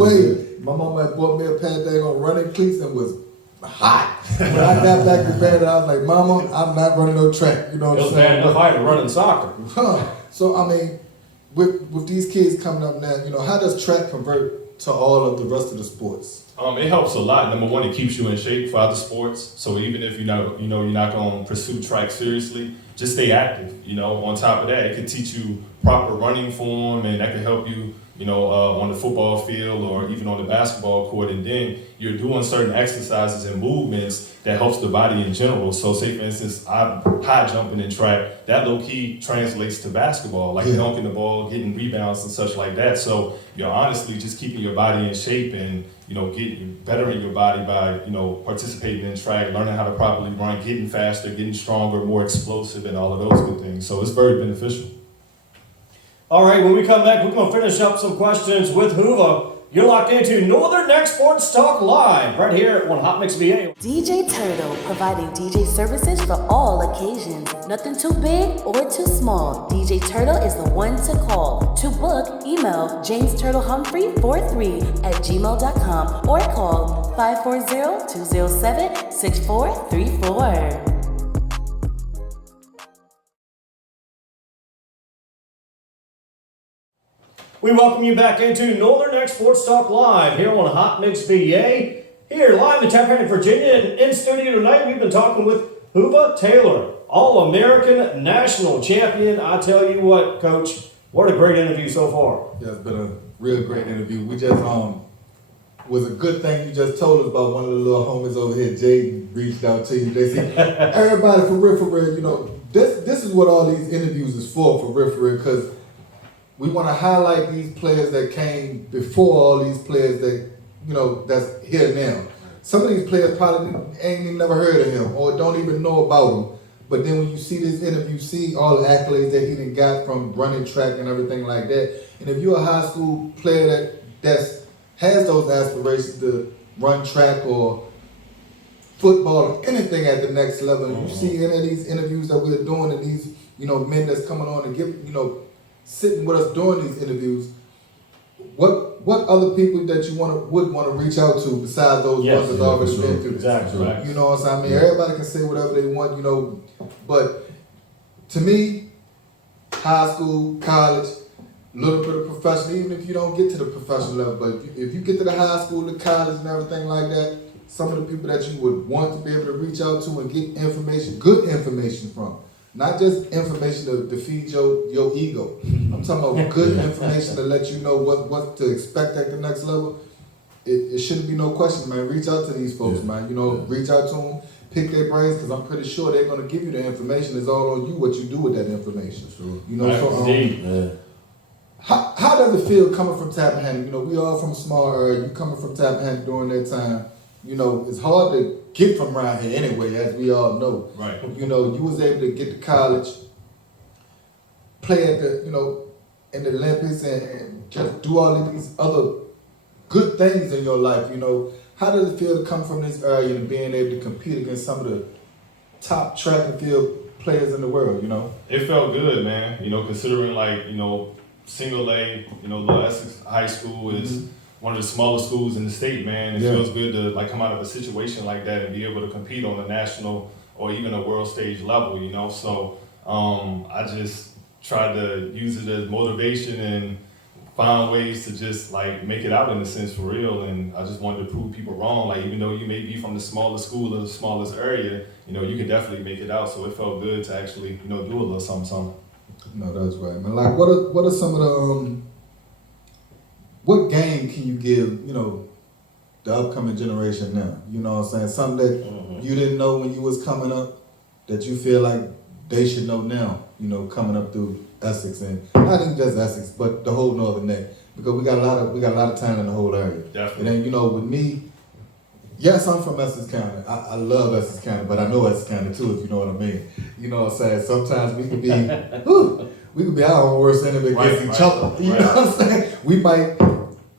way. My mama had bought me a pair of running cleats and was hot. When I got back to bed, I was like, Mama, I'm not running no track. You know what I'm saying? It was bad enough I had to run in soccer. So, I mean, with these kids coming up now, you know, how does track convert to all of the rest of the sports? It helps a lot. Number one, it keeps you in shape for other sports. So even if you're not going to pursue track seriously, just stay active. You know, on top of that, it can teach you proper running form, and that can help you, on the football field or even on the basketball court, and then you're doing certain exercises and movements that helps the body in general. So say for instance, I'm high jumping in track, that low key translates to basketball, like dunking the ball, getting rebounds and such like that. So you're honestly just keeping your body in shape and, getting better in your body by, participating in track, learning how to properly run, getting faster, getting stronger, more explosive, and all of those good things. So it's very beneficial. All right, when we come back, we're going to finish up some questions with Hoova. You're locked into Northern Neck Sports Talk Live right here on Hot Mix BA. DJ Turtle, providing DJ services for all occasions. Nothing too big or too small. DJ Turtle is the one to call. To book, email jamesturtlehumphrey43@gmail.com or call 540-207-6434. We welcome you back into Northern Neck Sports Talk Live here on Hot Mix BA. Here live in Tappahannock, Virginia, and in studio tonight we've been talking with Hoova Taylor, All-American National Champion. I tell you what, Coach, what a great interview so far. Yeah, it's been a real great interview. We just was a good thing you just told us about. One of the little homies over here, Jaden, reached out to you. They said, everybody for real, this is what all these interviews is for real, because we want to highlight these players that came before all these players that, that's here now. Some of these players probably ain't even never heard of him or don't even know about him. But then when you see this interview, see all the accolades that he done got from running track and everything like that. And if you're a high school player that has those aspirations to run track or football or anything at the next level, and you see any of these interviews that we're doing and these, men that's coming on and sitting with us during these interviews, what other people that you would want to reach out to besides those ones that's already been through? Exactly. Right. You know what I'm saying? Everybody can say whatever they want, but to me, high school, college, a little bit of professional, even if you don't get to the professional level, but if you get to the high school, the college and everything like that, some of the people that you would want to be able to reach out to and get information, good information from. Not just information to feed your ego. I'm talking about good information to let you know what to expect at the next level. It shouldn't be no question, man. Reach out to these folks, man. Reach out to them, pick their brains, because I'm pretty sure they're going to give you the information. It's all on you what you do with that information. Sure. How does it feel coming from Tappahannock? We all from a small area. You coming from Tappahannock during that time. It's hard to get from around here anyway, as we all know. Right. You was able to get to college, play at the, in the Olympics and just do all of these other good things in your life, How does it feel to come from this area and being able to compete against some of the top track and field players in the world, It felt good, man. Considering single A, Little Essex High School is one of the smallest schools in the state, man. It feels good to come out of a situation like that and be able to compete on a national or even a world stage level, So I just tried to use it as motivation and find ways to just make it out in a sense for real. And I just wanted to prove people wrong. Even though you may be from the smallest school or the smallest area, you can definitely make it out. So it felt good to actually, do a little something. No, that's right, man. What are some of the what game can you give, the upcoming generation now? You know what I'm saying? Something that you didn't know when you was coming up that you feel like they should know now, coming up through Essex, and not even just Essex, but the whole Northern Neck, because we got a lot of talent in the whole area. Definitely. And then, with me, yes, I'm from Essex County. I love Essex County, but I know Essex County too, if you know what I mean. You know what I'm saying? Sometimes we could be, we could be our own worst enemy against each other. You know what I'm saying? We might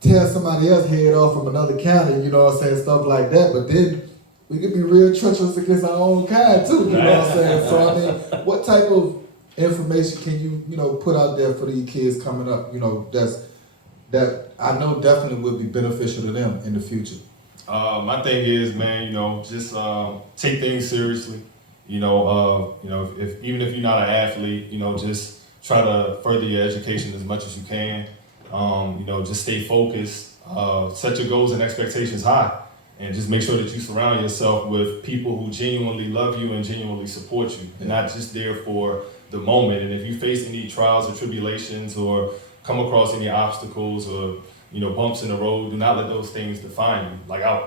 tear somebody else's head off from another county, stuff like that. But then we could be real treacherous against our own kind too, you know what I'm saying? So what type of information can you, put out there for these kids coming up, that I know definitely would be beneficial to them in the future? My thing is, man, just take things seriously. If even if you're not an athlete, just try to further your education as much as you can. Just stay focused, set your goals and expectations high, and just make sure that you surround yourself with people who genuinely love you and genuinely support you, and not just there for the moment. And if you face any trials or tribulations or, come across any obstacles or, bumps in the road, do not let those things define you. Like I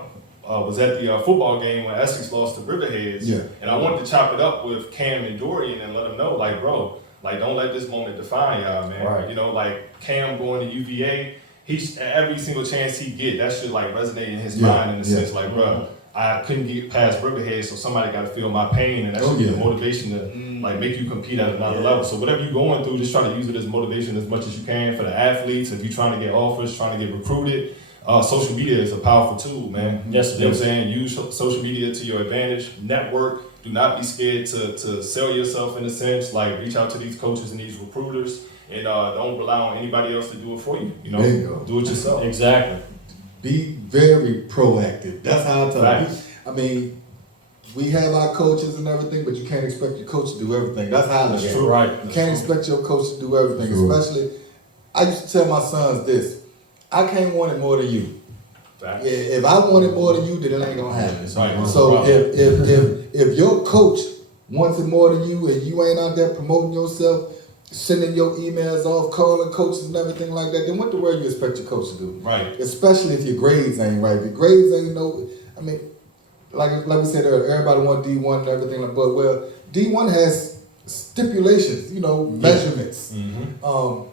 was at the football game when Essex lost to Riverheads, and I wanted to chop it up with Cam and Dorian and let them know, like, bro, like, don't let this moment define y'all, man. Right. Like Cam going to UVA, he's every single chance he get, that should like resonate in his mind in the sense, like, bro, I couldn't get past Riverhead, so somebody got to feel my pain, and that should be the motivation to like make you compete at another level. So whatever you're going through, just try to use it as motivation as much as you can for the athletes. If you're trying to get offers, trying to get recruited, social media is a powerful tool, man. Yes, you know what I'm saying? Use social media to your advantage. Network. Do not be scared to sell yourself in a sense. Like reach out to these coaches and these recruiters, and don't rely on anybody else to do it for you. There you go. Do it yourself. Exactly. Be very proactive. That's how I tell you. I mean, we have our coaches and everything, but you can't expect your coach to do everything. That's how I look at it. Right. You can't expect your coach to do everything. Especially, I used to tell my sons this: I can't want it more than you. Facts. If I want it more than you, then it ain't gonna happen. Right. So if your coach wants it more than you, and you ain't out there promoting yourself, sending your emails off, calling coaches and everything like that, then what the world you expect your coach to do? Right. Especially if your grades ain't right. If your grades ain't I mean, like we said earlier, everybody want D1 and everything like, but well, D1 has stipulations, measurements. Mm-hmm.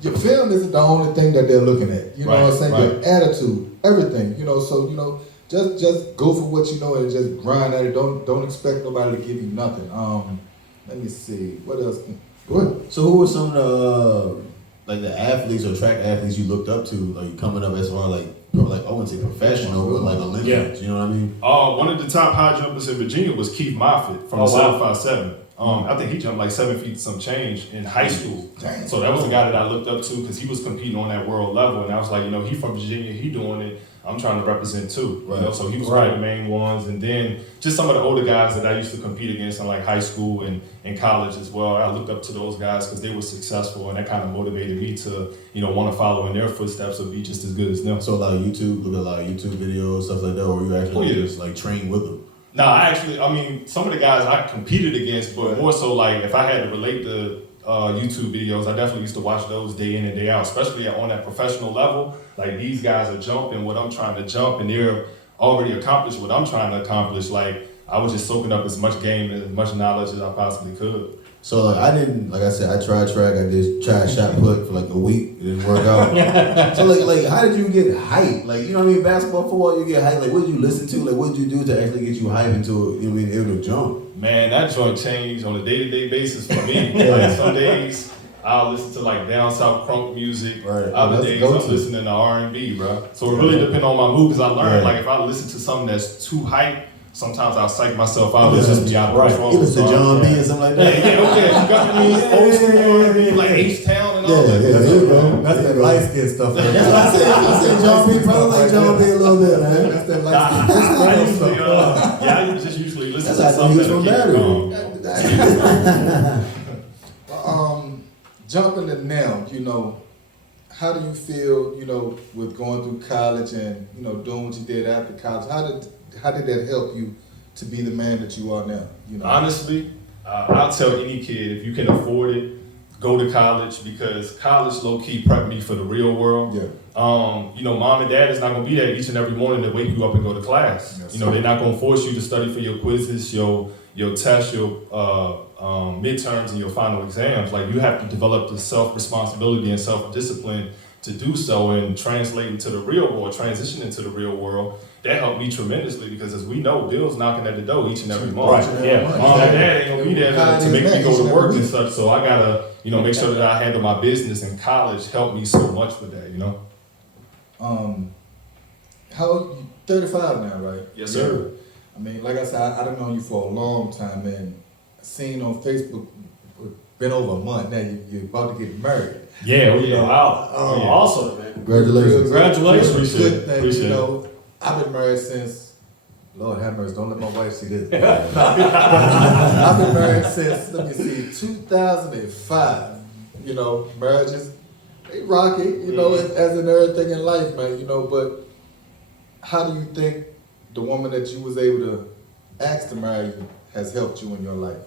Your film isn't the only thing that they're looking at. You know what I'm saying? Your attitude, everything. So just go for what you know and just grind at it. Don't expect nobody to give you nothing. Let me see. What else? Go ahead. So who were some of the athletes or track athletes you looked up to, like coming up as far like I wouldn't say professional, but like Olympians, you know what I mean? One of the top high jumpers in Virginia was Keith Moffitt from 757. I think he jumped like 7 feet some change in high school. Dang. So that was the guy that I looked up to because he was competing on that world level, and I was like, he from Virginia, he doing it. I'm trying to represent too. So he was one of the main ones, and then just some of the older guys that I used to compete against in like high school and college as well. I looked up to those guys because they were successful, and that kind of motivated me to want to follow in their footsteps or be just as good as them. So look at a lot of YouTube videos, stuff like that, or you actually just like train with them. No, some of the guys I competed against, but more so like if I had to relate to YouTube videos, I definitely used to watch those day in and day out, especially on that professional level. Like these guys are jumping what I'm trying to jump, and they're already accomplished what I'm trying to accomplish. Like I was just soaking up as much game and as much knowledge as I possibly could. So I tried track. I did try shot put for like a week. It didn't work out. So like how did you get hype? Like, you know what I mean? Basketball, football, you get hype. Like what did you listen to? Like what did you do to actually get you hype into it? Able to jump? Man, that joint changed on a day-to-day basis for me. Like some days I'll listen to like down south crunk music. Right. Other days I'm listening to R&B, bro. So it really depends on my mood because I learned like if I listen to something that's too hype, sometimes I'll psych myself out. It's just be out of control. You listen to John B and something like that. You got me old school R&B, like H-Town and all that. That's that light skin stuff. That's what I said John B. Probably like John B a little bit, man. That's that light skin stuff. I just usually listen That's to something from that Jumping to now, how do you feel, with going through college and, doing what you did after college? How did that help you to be the man that you are now? Honestly, I'll tell any kid, if you can afford it, go to college because college low-key prepped me for the real world. Yeah. Mom and dad is not going to be there each and every morning to wake you up and go to class. Yes. They're not going to force you to study for your quizzes, your tests, your midterms, and your final exams. Like you have to develop the self-responsibility and self-discipline to do so and translate into the real world, transition into the real world. That helped me tremendously because as we know, bills knocking at the door each and every month. Right. Yeah. Mom and dad ain't gonna be there to make me go to work and such. So I gotta, make sure that I handle my business, and college helped me so much with that, How 35 now, right? Yes, sir. I mean, like I said, I've known you for a long time, and seen on Facebook, been over a month now. You're about to get married. Yeah, wow. Awesome, man. Congratulations. Congratulations. Good thing, Appreciate it. I've been married since, Lord have mercy, don't let my wife see this. I've been married since, 2005. Marriages, they rocky, as in everything in life, man, but how do you think the woman that you was able to ask to marry you has helped you in your life?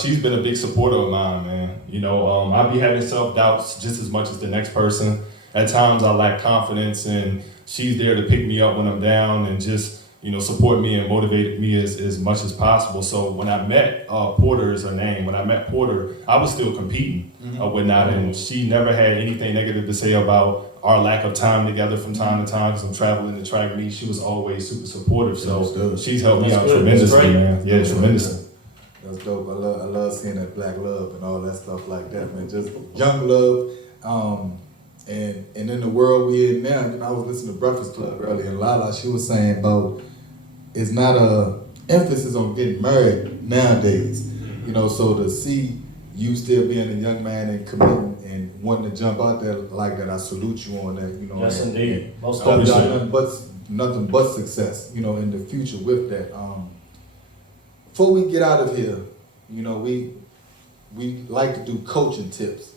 She's been a big supporter of mine, man. You know, I be having self-doubts just as much as the next person. At times I lack confidence, and she's there to pick me up when I'm down and just, you know, support me and motivate me as much as possible. So when I met Porter is her name, when I met Porter, I was still competing or whatnot, and she never had anything negative to say about our lack of time together from time to time, because I'm traveling to track meet. She was always super supportive, so she's helped me out tremendously, man. Yeah, tremendously. That's dope. I love seeing that black love and all that stuff like that, man. Just young love. And in the world we're in now, you know, I was listening to Breakfast Club earlier, and Lala, she was saying about it's not a emphasis on getting married nowadays. You know, so to see you still being a young man and committing and wanting to jump out there like that, I salute you on that. You know, yes, indeed. Most nothing but success. You know, in the future with that. Before we get out of here, you know, we like to do coaching tips.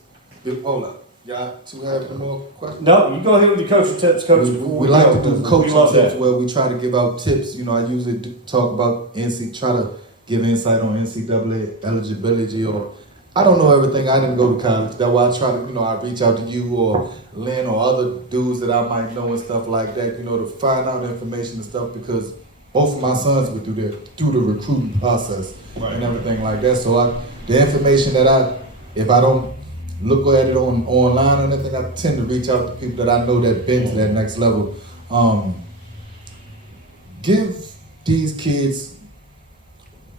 Hold up. Y'all two have any more questions? No, you go ahead with your coaching tips, Coach. We like to do coaching tips where we try to give out tips. You know, I usually talk about try to give insight on NCAA eligibility, or I don't know everything. I didn't go to college. That's why I try to, you know, I reach out to you or Lynn or other dudes that I might know and stuff like that, you know, to find out information and stuff, because both of my sons went through the recruiting process and everything like that. So the information that if I don't look at it online or anything, I tend to reach out to people that I know that been to that next level. Give these kids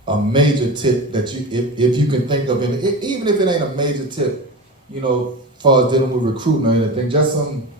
a major tip that if you can think of, and even if it ain't a major tip, you know, as far as dealing with recruiting or anything, just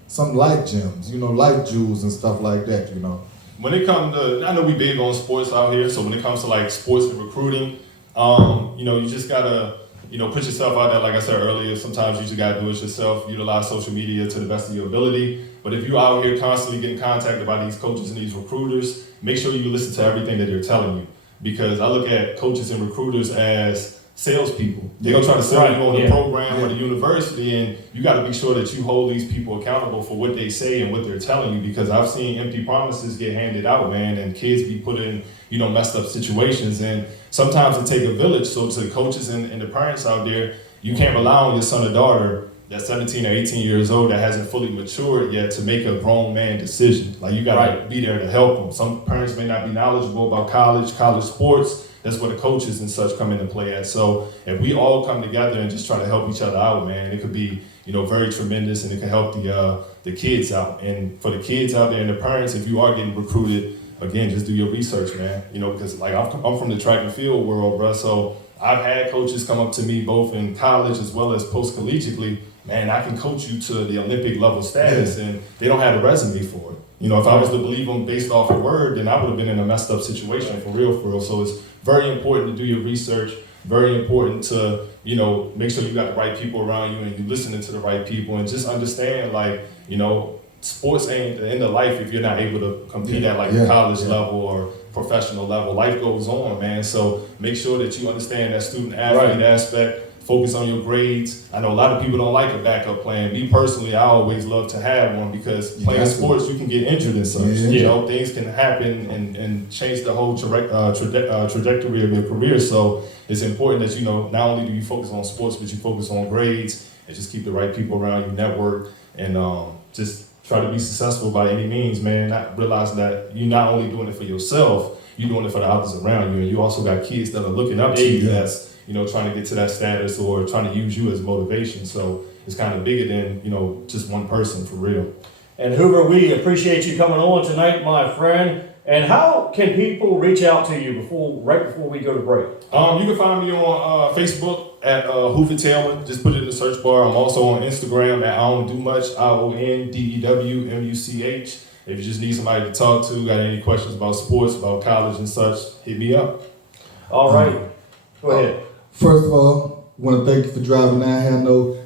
some life gems, you know, life jewels and stuff like that, you know. When it comes to, I know we big on sports out here, so when it comes to like sports and recruiting, you know, you just gotta, you know, put yourself out there. Like I said earlier, sometimes you just gotta do it yourself, utilize social media to the best of your ability. But if you're out here constantly getting contacted by these coaches and these recruiters, make sure you listen to everything that they're telling you. Because I look at coaches and recruiters as salespeople. They're gonna try to sell you on the program or the university, and you gotta be sure that you hold these people accountable for what they say and what they're telling you, because I've seen empty promises get handed out, man, and kids be put in, you know, messed up situations. And sometimes it takes a village. So to the coaches and the parents out there, you can't rely on your son or daughter that's 17 or 18 years old that hasn't fully matured yet to make a grown man decision. Like, you gotta be there to help them. Some parents may not be knowledgeable about college sports. That's where the coaches and such come into play at. So if we all come together and just try to help each other out, man, it could be, you know, very tremendous, and it can help the kids out. And for the kids out there and the parents, if you are getting recruited, again, just do your research, man. You know, because like I'm from the track and field world, bro. So I've had coaches come up to me both in college as well as post-collegially. Man, I can coach you to the Olympic level status, and they don't have a resume for it. You know, if I was to believe them based off of word, then I would have been in a messed up situation for real. So it's very important to do your research, very important to, you know, make sure you got the right people around you and you're listening to the right people, and just understand, like, you know, sports ain't the end of life if you're not able to compete at like the college level or professional level. Life goes on, man. So make sure that you understand that student athlete aspect. Focus on your grades. I know a lot of people don't like a backup plan. Me personally, I always love to have one, because playing sports, you can get injured and such. You know, things can happen and change the whole trajectory of your career. So it's important that, you know, not only do you focus on sports, but you focus on grades and just keep the right people around you, network, and just try to be successful by any means, man. Not realizing that you're not only doing it for yourself, you're doing it for the others around you. And you also got kids that are looking up to you that's, you know, trying to get to that status or trying to use you as motivation. So it's kind of bigger than, you know, just one person, for real. And Hoover, we appreciate you coming on tonight, my friend. And how can people reach out to you right before we go to break? You can find me on Facebook at Hoova Tailman. Just put it in the search bar. I'm also on Instagram at I Don't Do Much, IONDEWMUCH. If you just need somebody to talk to, got any questions about sports, about college and such, hit me up. All right. Go ahead. First of all, I want to thank you for driving down here. I know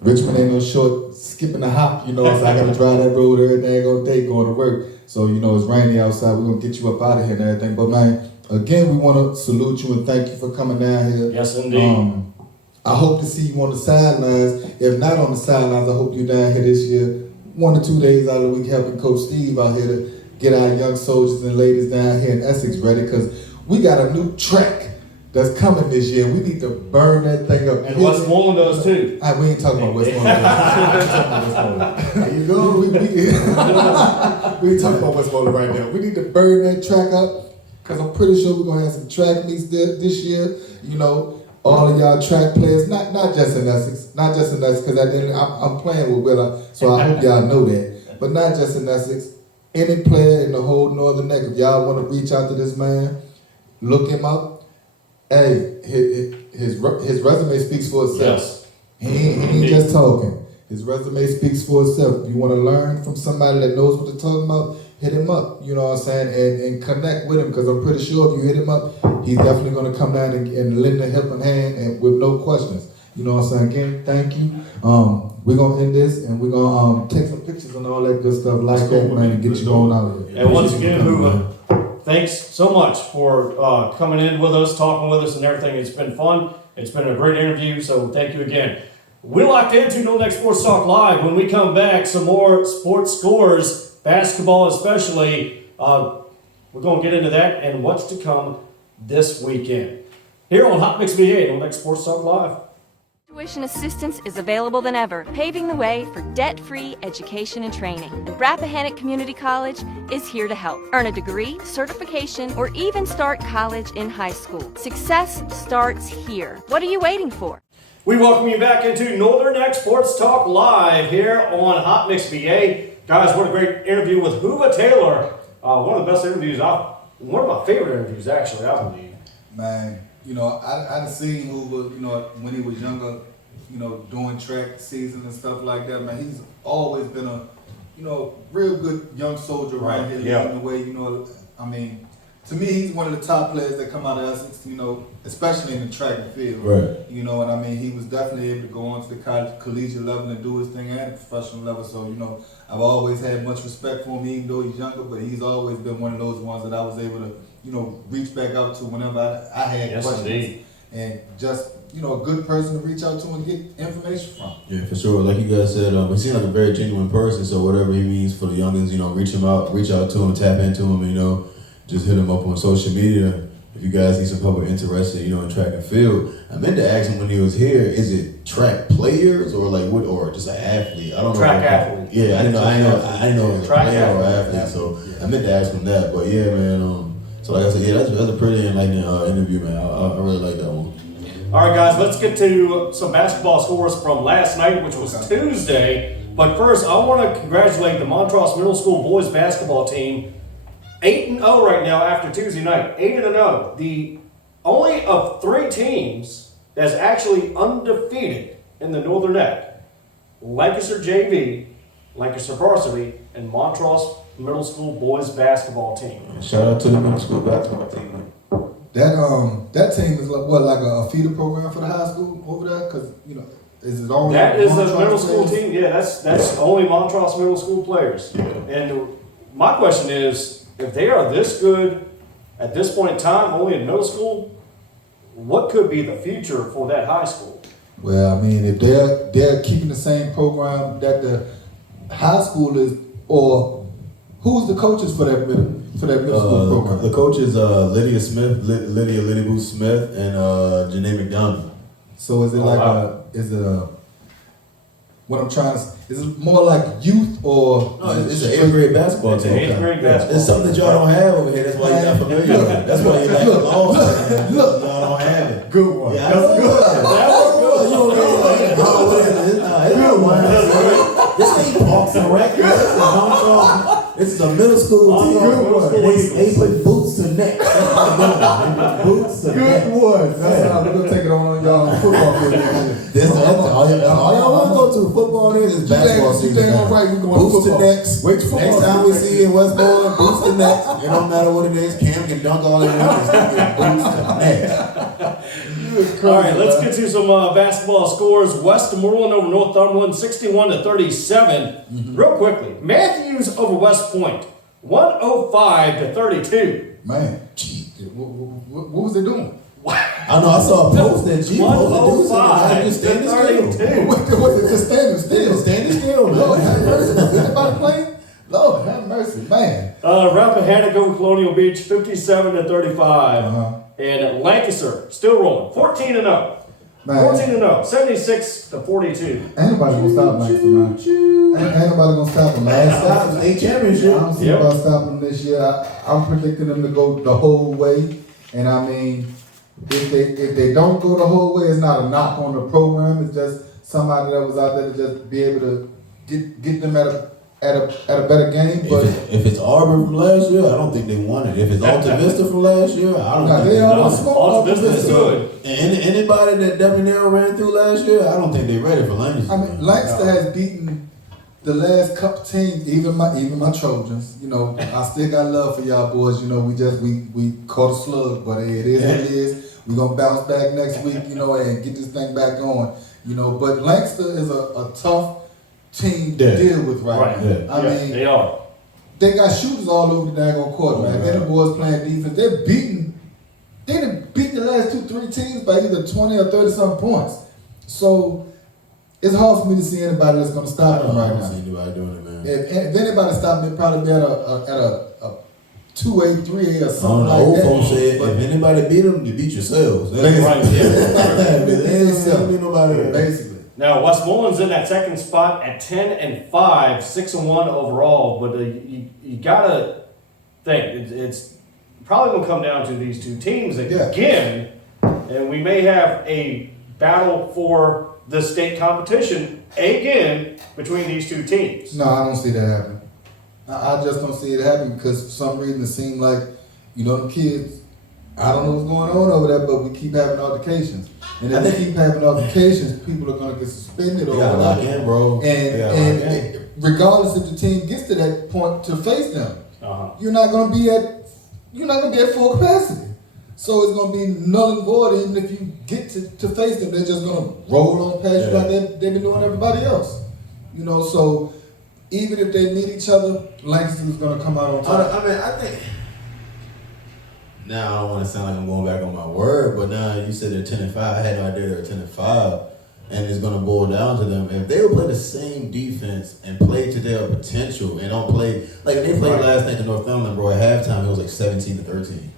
Richmond ain't no short skipping a hop, you know, so I got to drive that road every day going to work. So, you know, it's rainy outside. We're going to get you up out of here and everything. But, man, again, we want to salute you and thank you for coming down here. Yes, indeed. I hope to see you on the sidelines. If not on the sidelines, I hope you're down here this year, 1 or 2 days out of the week, helping Coach Steve out here to get our young soldiers and ladies down here in Essex ready, because we got a new track that's coming this year. We need to burn that thing up. And Westmoreland does too. We ain't talking about Westmoreland. There you go. We ain't talking about Westmoreland right now. We need to burn that track up because I'm pretty sure we're gonna have some track meets this year. You know, all of y'all track players, not just in Essex, because I'm playing with Willa, so I hope y'all know that. But not just in Essex, any player in the whole Northern Neck, if y'all want to reach out to this man, look him up. Hey, his resume speaks for itself. Yes. He ain't just talking. His resume speaks for itself. If you want to learn from somebody that knows what they're talking about, hit him up. You know what I'm saying? And connect with him, because I'm pretty sure if you hit him up, he's definitely going to come down and lend a helping hand and with no questions. You know what I'm saying? Again, thank you. We're going to end this and we're going to take some pictures and all that good stuff like that, man, and get you going out here. And once again, Hoova, thanks so much for coming in with us, talking with us and everything. It's been fun. It's been a great interview, so thank you again. We're locked into No Next Sports Talk Live. When we come back, some more sports scores, basketball especially. We're going to get into that and what's to come this weekend. Here on Hot Mix VA, No Next Sports Talk Live. Tuition assistance is available than ever, paving the way for debt-free education and training. And Rappahannock Community College is here to help. Earn a degree, certification, or even start college in high school. Success starts here. What are you waiting for? We welcome you back into Northern Neck Sports Talk Live here on Hot Mix VA. Guys, what a great interview with Hoova Taylor. One of the best interviews, one of my favorite interviews actually, I believe. Man, you know, I've seen Hoova, you know, when he was younger, you know, doing track season and stuff like that. Man, he's always been a, you know, real good young soldier around here. Yeah. Leading the way, you know, I mean, to me, he's one of the top players that come out of Essex, you know, especially in the track and field. Right. You know, and I mean, he was definitely able to go on to the collegiate level and do his thing at the professional level. So, you know, I've always had much respect for him, even though he's younger, but he's always been one of those ones that I was able to, you know, reach back out to whenever I had questions. Indeed. And just, you know, a good person to reach out to and get information from. Yeah, for sure. Like you guys said, he seems like a very genuine person. So whatever he means for the youngins, you know, reach out to him, tap into him, and, you know, just hit him up on social media. If you guys need some help or interested, you know, in track and field. I meant to ask him when he was here, is it track players or like what, or just an athlete? I don't know. Track athlete. Yeah, I didn't know if it was a player or athlete. So yeah. I meant to ask him that. But yeah, man. So like I said, yeah, that's a pretty enlightening interview, man. I really like that one. All right, guys, let's get to some basketball scores from last night, which was Tuesday. But first, I want to congratulate the Montrose Middle School boys basketball team. 8-0 right now after Tuesday night. 8-0. The only of 3 teams that's actually undefeated in the Northern Neck: Lancaster JV, Lancaster Varsity, and Montrose Middle School boys basketball team. Shout out to the middle school basketball team. That team is like a feeder program for the high school over there, because you know, is it only that is a Montrose middle school players? team? Yeah, that's only Montrose middle school players. Yeah. And my question is, if they are this good at this point in time, only in middle school, what could be the future for that high school? Well, I mean, if they're keeping the same program that the high school is, or who's the coaches for that middle school program? The coach is Lydia Booth Smith, and Janae McDonald. So is it what I'm trying to, is it more like youth or? No, it's an 8th grade basketball team. It's an 8th grade basketball. It's something that y'all don't have over here. That's why you're not familiar with it. That's why you're like lost. Look, y'all don't have it. Good one. Yeah, that's good. That was good. You don't know This ain't Parks and Rec. This is a middle school team. They put boots to necks. Boots to necks. Good one. That's how we're gonna take it on y'all football field. All y'all want to go to football is basketball season. You ain't right. We going boots to football. necks. Wait for Next time we see you in Westmoreland, boots to necks. It don't matter what it is. Cam can dunk all they want. It's gonna get boots to necks. All right, let's get to some basketball scores. Westmoreland over Northumberland, 61-37. Real quickly, Matthews over West Point, 105-32. Man, what was they doing? I know. I saw a post that G posted. 105-32. Was it just standing still? Standing still. Lord have mercy. Was anybody playing? Lord have mercy, man. Rappahannock over Colonial Beach, 57-35. And Lancaster still rolling, 14-0. 14-0, 76-42. Ain't nobody gonna stop Lancaster, man. Ain't nobody gonna stop them. Stop state championship. I don't see about stopping them this year. I'm predicting them to go the whole way. And I mean, if they don't go the whole way, it's not a knock on the program. It's just somebody that was out there to just be able to get them at a better game. But if it's Auburn from last year, I don't think they won it. If it's Alta Vista from last year, I don't think they won it. Alta Vista's good. And anybody that Debonair ran through last year, I don't think they're ready for Lancaster. I mean, Lancaster has beaten the last couple teams, even my Trojans. You know, I still got love for y'all boys. You know, we caught a slug, but it is what it is. We're gonna bounce back next week, you know, and get this thing back going. You know, but Lancaster is a tough team to deal with right now. I mean, they are. They got shooters all over the daggone court, man. Then the boys playing defense. They done beat the last 2-3 teams by either 20 or 30-something points. So it's hard for me to see anybody that's going to stop them right now. I don't see anybody doing it, man. If anybody stopped them, it'd probably be at a 2A, 3A or something like old that. folks said, if anybody beat them, you beat yourselves. That's right. Nobody. Basically. Now, Westmoreland's in that second spot at 10-5, 6-1 overall. But you gotta think it's probably gonna come down to these two teams again, and we may have a battle for the state competition again between these two teams. No, I don't see that happening. I just don't see it happening because for some reason it seems like, you know, the kids, I don't know what's going on over there, but we keep having altercations. And if they keep having altercations, people are going to get suspended or whatever. Lock in, bro. And regardless if the team gets to that point to face them, you're not going to be at full capacity. So it's going to be null and void. Even if you get to face them, they're just going to roll on past you like they've been doing everybody else. You know, so even if they meet each other, Lancaster is going to come out on top. I mean, I think. Now I don't want to sound like I'm going back on my word, but now you said they're 10-5. I had no idea they're 10-5, and it's going to boil down to them. If they would play the same defense and play to their potential and don't play like they played last night in Northumberland, bro. At halftime, it was like 17-13.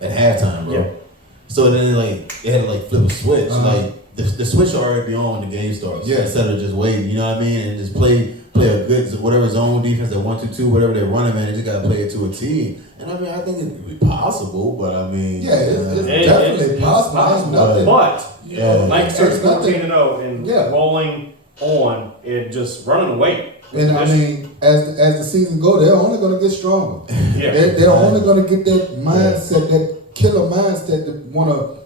At halftime, bro. Yeah. So then it had to flip a switch. Like the switch already be on when the game starts. Yeah. Instead of just waiting, you know what I mean, and just play a good whatever zone defense, that 1-2-2, whatever they're running, man. They just gotta play it to a T. And I mean, I think it'd be possible, but I mean, it's definitely possible. But Lancaster's 14-0 and rolling on and just running away. And I mean, as the season goes, they're only going to get stronger. They're only going to get that mindset, that killer mindset that want to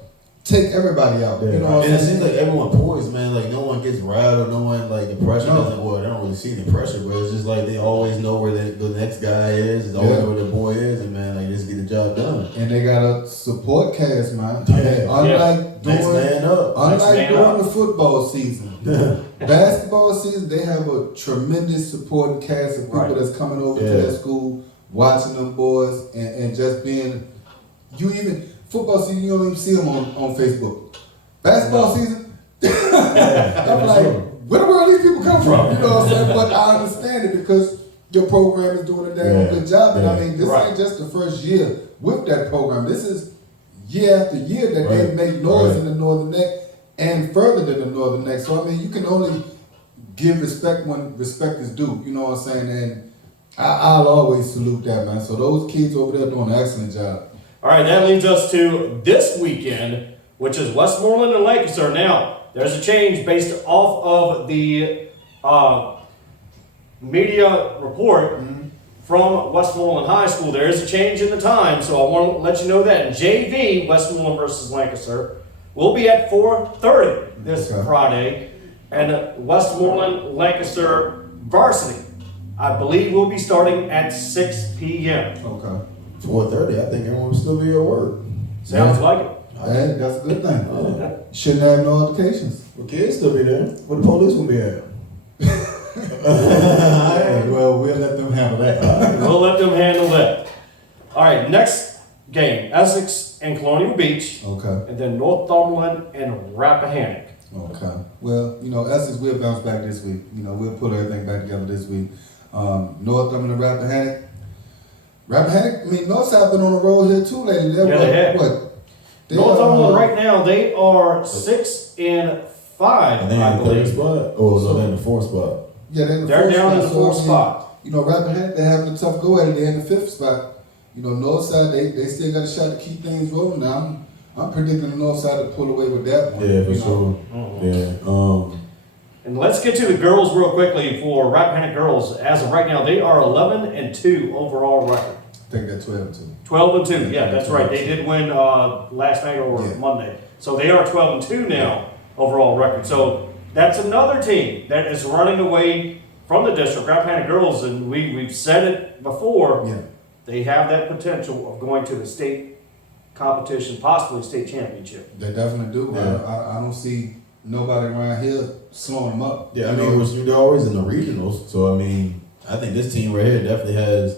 take everybody out. You know what and it seems like everyone poised, man. Like no one gets rattled, no one the pressure doesn't. Well, they don't really see the pressure, but it's just like they always know where the next guy is. They always know where the boy is, and man, just get the job done. And they got a support cast, man. Unlike during the football season, basketball season, they have a tremendous supporting cast of people that's coming over to their school, watching them boys, and just being. Football season, you don't even see them on Facebook. Basketball season, I'm like, where the world these people come from? You know what I'm saying? But I understand it because your program is doing a damn good job. And I mean, this ain't just the first year with that program. This is year after year that they make noise in the Northern Neck and further than the Northern Neck. So, I mean, you can only give respect when respect is due. You know what I'm saying? And I'll always salute that, man. So those kids over there doing an excellent job. All right, that leads us to this weekend, which is Westmoreland and Lancaster. Now, there's a change based off of the media report from Westmoreland High School. There is a change in the time, so I want to let you know that. JV, Westmoreland versus Lancaster, will be at 4:30 this Friday, and Westmoreland Lancaster varsity, I believe, will be starting at 6 p.m. Okay. 4:30, I think everyone will still be at work. Sounds like it. Hey, that's a good thing. Shouldn't have no altercations. Well, kids still be there. Where the police gonna be at? Well, we'll let them handle that. We'll let them handle that. All right, next game, Essex and Colonial Beach. Okay. And then Northumberland and Rappahannock. Okay. Well, Essex will bounce back this week. We'll put everything back together this week. Northumberland and Rappahannock. I mean, Northside been on the road here too lately. They have. What? Northumberland right now, they are 6-5, And they're I in the third believe. spot? Oh, so they're in the fourth spot. Yeah, they're down in the so, fourth spot. You know, Rappahannock, they're having a tough go at it. They're in the fifth spot. You know, Northside, they still got a shot to keep things rolling now. I'm predicting the Northside to pull away with that one. Yeah, for sure. Yeah. And let's get to the girls real quickly for Rappahannock girls. As of right now, they are 11-2 overall record. I think they're 12-2. 12-2, yeah, that's right. They did win last night or Monday. So they are 12-2 now, overall record. So that's another team that is running away from the district, Rappahannock girls, and we've said it before. Yeah. They have that potential of going to the state competition, possibly state championship. They definitely do. Yeah. I don't see nobody around here slowing them up. Yeah, I mean, they're always in the regionals. So, I mean, I think this team right here definitely has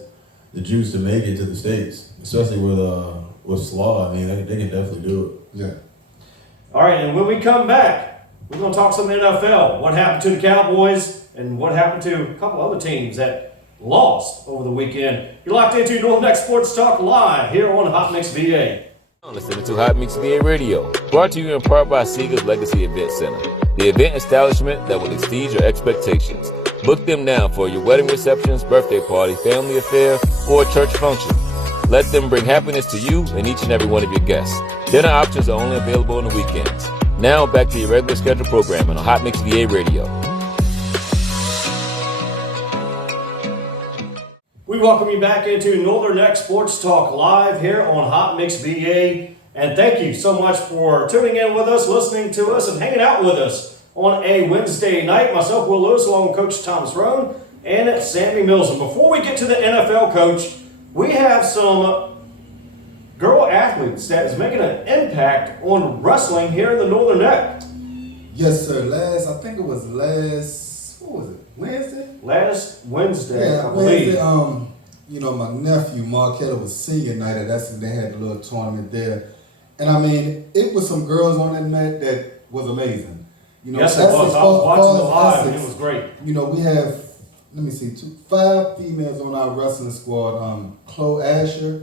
the juice to make it to the States, especially with Slaw. I mean, they can definitely do it. Yeah. All right, and when we come back, we're going to talk some NFL. What happened to the Cowboys and what happened to a couple other teams that lost over the weekend. You're locked into Northern Next Sports Talk Live here on Hot Mix VA. Listening to Hot Mix VA Radio, brought to you in part by Sega's Legacy Event Center, the event establishment that will exceed your expectations. Book them now for your wedding receptions, birthday party, family affair, or church function. Let them bring happiness to you and each and every one of your guests. Dinner options are only available on the weekends. Now back to your regular scheduled programming on Hot Mix VA Radio. We welcome you back into Northern Next Sports Talk Live here on Hot Mix VA. And thank you so much for tuning in with us, listening to us, and hanging out with us on a Wednesday night. Myself, Will Lewis, along with Coach Thomas Roane and Sammy Mills. And before we get to the NFL, Coach, we have some girl athletes that is making an impact on wrestling here in the Northern Neck. Yes, sir. I think it was Wednesday? Last Wednesday, yeah, I believe. Wednesday, you know, my nephew, Marquetta, was senior night, and they had a little tournament there. And I mean, it was some girls on that mat that was amazing. You know, yes, it was. I was watching the live, and it was great. You know, we have, 5 females on our wrestling squad. Chloe Asher,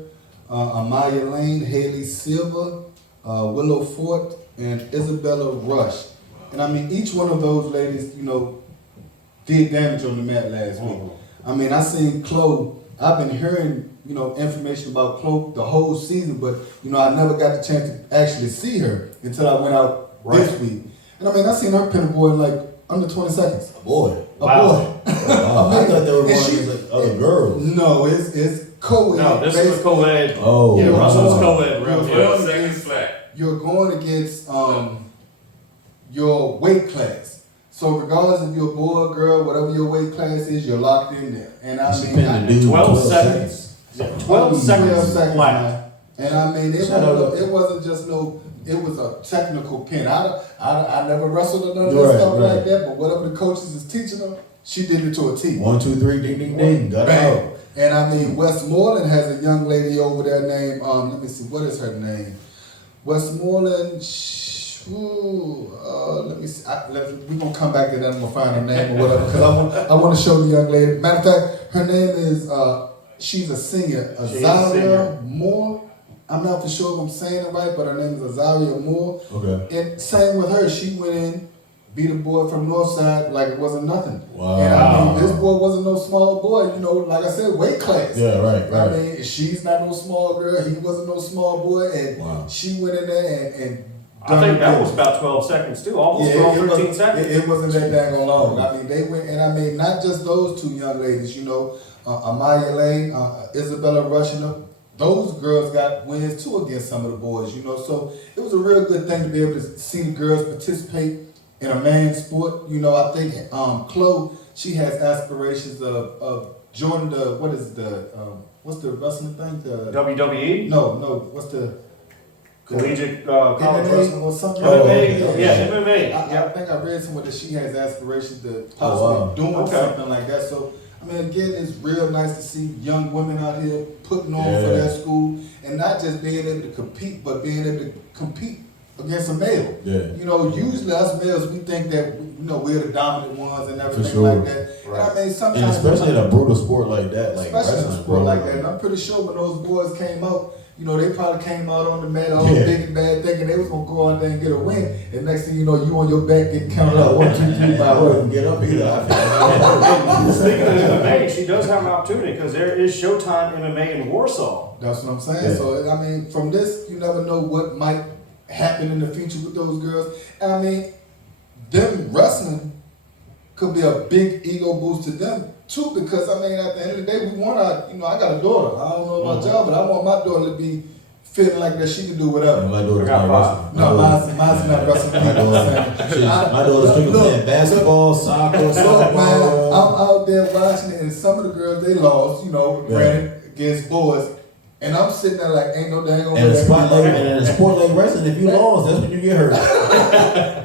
Amaya Lane, Haley Silva, Willow Fort, and Isabella Rush. And I mean, each one of those ladies, you know, did damage on the mat last week. I mean, I seen Chloe. I've been hearing, you know, information about Chloe the whole season, but, you know, I never got the chance to actually see her until I went out this week. And I mean, I seen her pin a boy in like under 20 seconds. A boy. Wow. Wow. I thought they were going against other girls. No, it's co-ed. No, this was co-ed. Oh. Yeah, Russell's co-ed. You're going against your weight class. So regardless if you're a boy or girl, whatever your weight class is, you're locked in there. And I mean, 12 seconds. 12 seconds flat. And I mean, it wasn't just it was a technical pin. I never wrestled or none of that stuff like that, but whatever the coaches is teaching her, she did it to a T. 1, 2, 3, ding, ding, ding. Got it out. And I mean, Westmoreland has a young lady over there named, let me see, what is her name? Westmoreland, let me see. We're going to come back to that. I'm going to find her name or whatever, because I want to show the young lady. Matter of fact, her name is, she's a senior, Azaria Moore. I'm not for sure if I'm saying it right, but her name is Azaria Moore. Okay. And same with her. She went in, beat a boy from Northside like it wasn't nothing. Wow. And I mean, this boy wasn't no small boy. You know, like I said, weight class. Yeah, right. I mean, she's not no small girl. He wasn't no small boy. And she went in there and I think that was about 12 seconds too, almost 13 seconds. It wasn't that dang long. I mean, they went, and I mean, not just those 2 young ladies, you know, Amaya Lane, Isabella Rush, you know, those girls got wins too against some of the boys, you know, so it was a real good thing to be able to see the girls participate in a man's sport. You know, I think Chloe, she has aspirations of joining what's the wrestling thing? The WWE? No, what's the collegiate college wrestling or something? MMA? Yeah, MMA. I think I read somewhere that she has aspirations to possibly doing something like that. So, I mean, again, it's real nice to see young women out here putting on for their school and not just being able to compete, but being able to compete against a male. Yeah. You know, usually us males, we think that, you know, we're the dominant ones and everything like that. Right. And I mean, sometimes, and especially in a brutal sport like that, like especially in a sport like that. And I'm pretty sure when those boys came out, you know, they probably came out on the mat all big and bad go out there and get a win, and next thing you know, you on your back getting counted out 1, 2, 3, 4. I wouldn't get up either. Speaking of MMA, she does have an opportunity because there is Showtime MMA in Warsaw. That's what I'm saying. Yeah. So I mean, from this, you never know what might happen in the future with those girls. And I mean, them wrestling could be a big ego boost to them too, because I mean, at the end of the day, we want our, I got a daughter. I don't know about y'all, but I want my daughter to be feeling like that she can do whatever. My daughter's not wrestling. No, mine's not wrestling. My daughter's strictly playing basketball, soccer, man, softball. I'm out there watching it, and some of the girls, they lost, granted, against boys. And I'm sitting there like, ain't no dang on And in a sport like wrestling, if you lost, that's when you get hurt.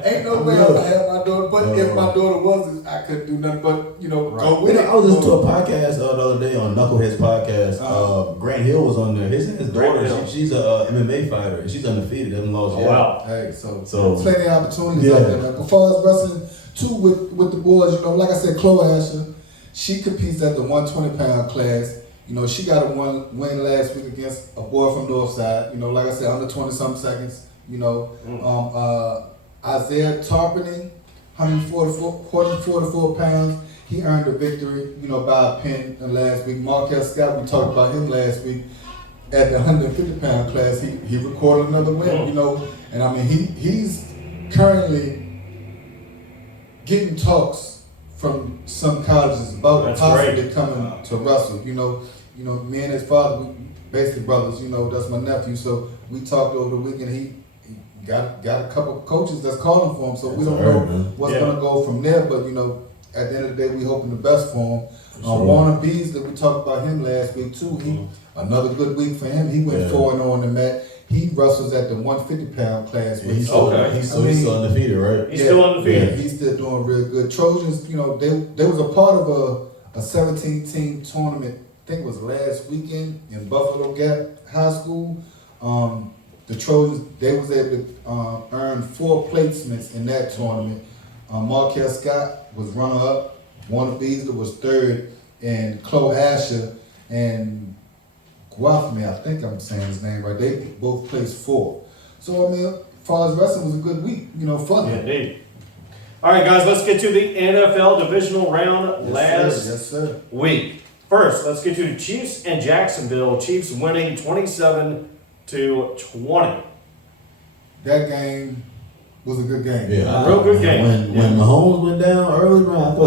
Ain't no way I'm gonna have my daughter. But if my daughter was, I couldn't do nothing but, go with it. I was listening to a podcast the other day on Knucklehead's podcast. Grant Hill was on there. His daughter, she's a MMA fighter. And she's undefeated, hasn't lost yet. Wow. Hey, so plenty of opportunities out there. As far as wrestling, too, with the boys, like I said, Chloe Asher, she competes at the 120-pound class. She got a win last week against a boy from Northside. Like I said, under 20-something seconds. Isaiah Tarpening, 144 pounds. He earned a victory, by a pin last week. Marquez Scott, we talked about him last week. At the 150-pound class, he recorded another win. And I mean, he's currently getting talks from some colleges about possibly coming to wrestle. Me and his father, we basically brothers. That's my nephew. So we talked over the weekend. He got a couple of coaches that's calling for him. So we don't know what's gonna go from there. But at the end of the day, we hoping the best for him. Warner Beasley, we talked about him last week too. Another good week for him. He went 4-0 on the mat. He wrestles at the 150-pound class. He's still undefeated, right? He's still undefeated. Yeah, he's still doing real good. Trojans, they was a part of a 17-team tournament. I think it was last weekend in Buffalo Gap High School. The Trojans, they was able to earn 4 placements in that tournament. Marquez Scott was runner-up. Warner Beasley was 3rd, and Chloe Asher and Guafme, I think I'm saying his name right. They both placed 4th. So I mean, as far as wrestling was a good week, for them. Yeah, indeed. All right, guys, let's get to the NFL divisional round last week. First, let's get to the Chiefs and Jacksonville. Chiefs winning 27-20. That game was a good game. Yeah, real good game. When Mahomes went down early, man, I thought it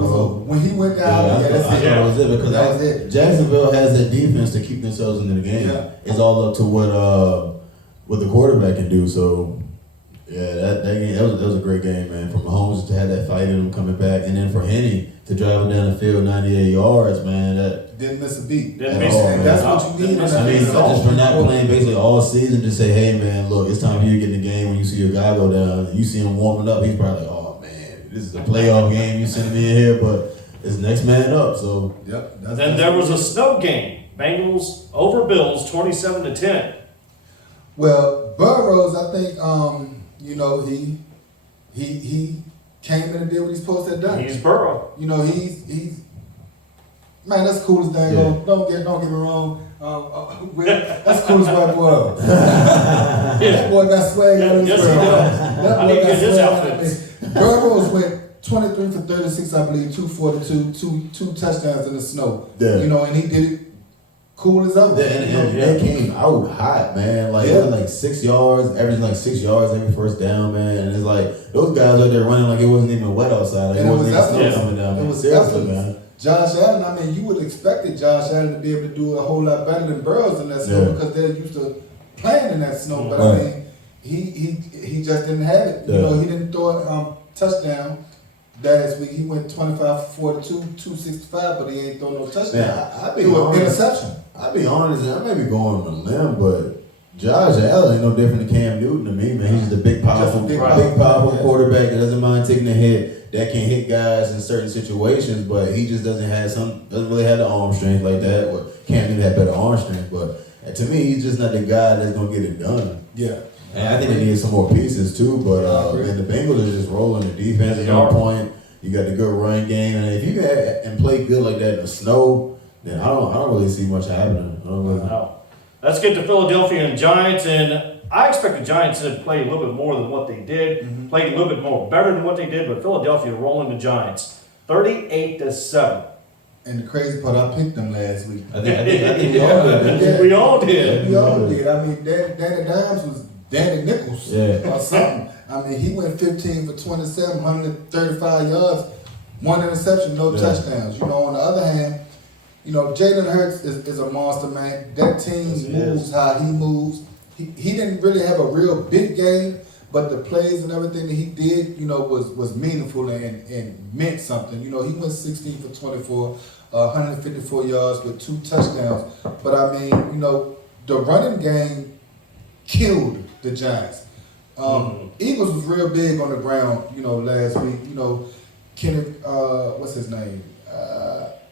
was over. When he went down, I thought it was it because Jacksonville has that defense to keep themselves into the game. Yeah. It's all up to what the quarterback can do. So that game that was a great game, man. For Mahomes to have that fight in him coming back, and then for Henny to drive him down the field 98 yards, man. That didn't miss a beat. That's what you need. I mean, just for not playing basically all season, just say, hey man, look, it's time for you to get in the game. When you see your guy go down, and you see him warming up, he's probably like, oh man, this is a playoff game. You sending me in here, but it's next man up. So Then there was a snow game. Bengals over Bills 27-10. Well, Burrows, I think he came in and did what he's supposed to have done. He's Burrow. He's man, that's cool as dang. Don't get me wrong. That's cool as white boy. That boy got swag out of his world. That boy got swag out of his. Burrows went 23 for 36, I believe, 242, two touchdowns in the snow. Yeah. And he did it cool as ever. They came out hot, man. Like, it was like 6 yards, averaging like 6 yards every first down, man. And it's like, those guys out there running like it wasn't even wet outside. Like, it wasn't even snow coming down. It was seriously, man. Josh Allen, I mean, you would have expected Josh Allen to be able to do a whole lot better than Burrows in that snow because they're used to playing in that snow. But I mean, he just didn't have it. He didn't throw a touchdown last week. He went 25 for 42, 265, but he ain't throw no touchdown. I'll be honest. Interception. I'll be honest, I may be going on a limb, but Josh Allen ain't no different than Cam Newton to me, man. He's just a big, powerful quarterback that doesn't mind taking a hit, that can hit guys in certain situations, but he just doesn't really have the arm strength like that. Or Cam Newton had better arm strength, but to me, he's just not the guy that's gonna get it done. Yeah. And I think they need some more pieces too, but and the Bengals are just rolling. The defense is on point. You got the good run game, and if you can play good like that in the snow, then I don't really see much happening. Let's get to Philadelphia and Giants, and I expect the Giants to play a little bit more than what they did, played a little bit more better than what they did, but Philadelphia rolling the Giants 38-7. And the crazy part, I picked them last week. I think we all did. Yeah. We all did. We all did. I mean, Danny Dimes was Danny Nichols or something. I mean, he went 15 for 27, 135 yards, one interception, no touchdowns. You know, on the other hand, you know, Jalen Hurts is a monster, man. That team moves how he moves. He didn't really have a real big game, but the plays and everything that he did, you know, was meaningful and meant something. You know, he went 16 for 24, 154 yards with 2 touchdowns. But I mean, you know, the running game killed the Giants. Eagles was real big on the ground, you know, last week. You know, Kenneth, what's his name?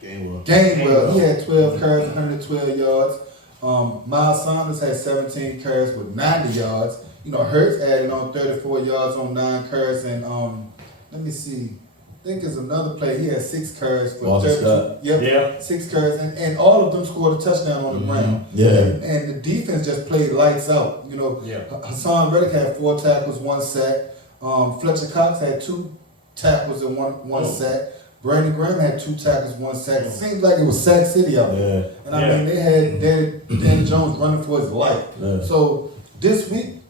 Gainwell. He had 12 carries, 112 yards. Miles Sanders had 17 carries with 90 yards. You know, Hurts added on 34 yards on 9 carries. And let me see. I think there's another play. He had 6 carries for 32. Yep. 6 carries. And all of them scored a touchdown on the ground. Yeah. And the defense just played lights out. You know, Hassan Reddick had 4 tackles, 1 sack. Fletcher Cox had 2 tackles and one sack. Brandon Graham had 2 tackles, 1 sack. It seemed like it was Sack City out there. And I mean, they had Dan Jones running for his life. So this week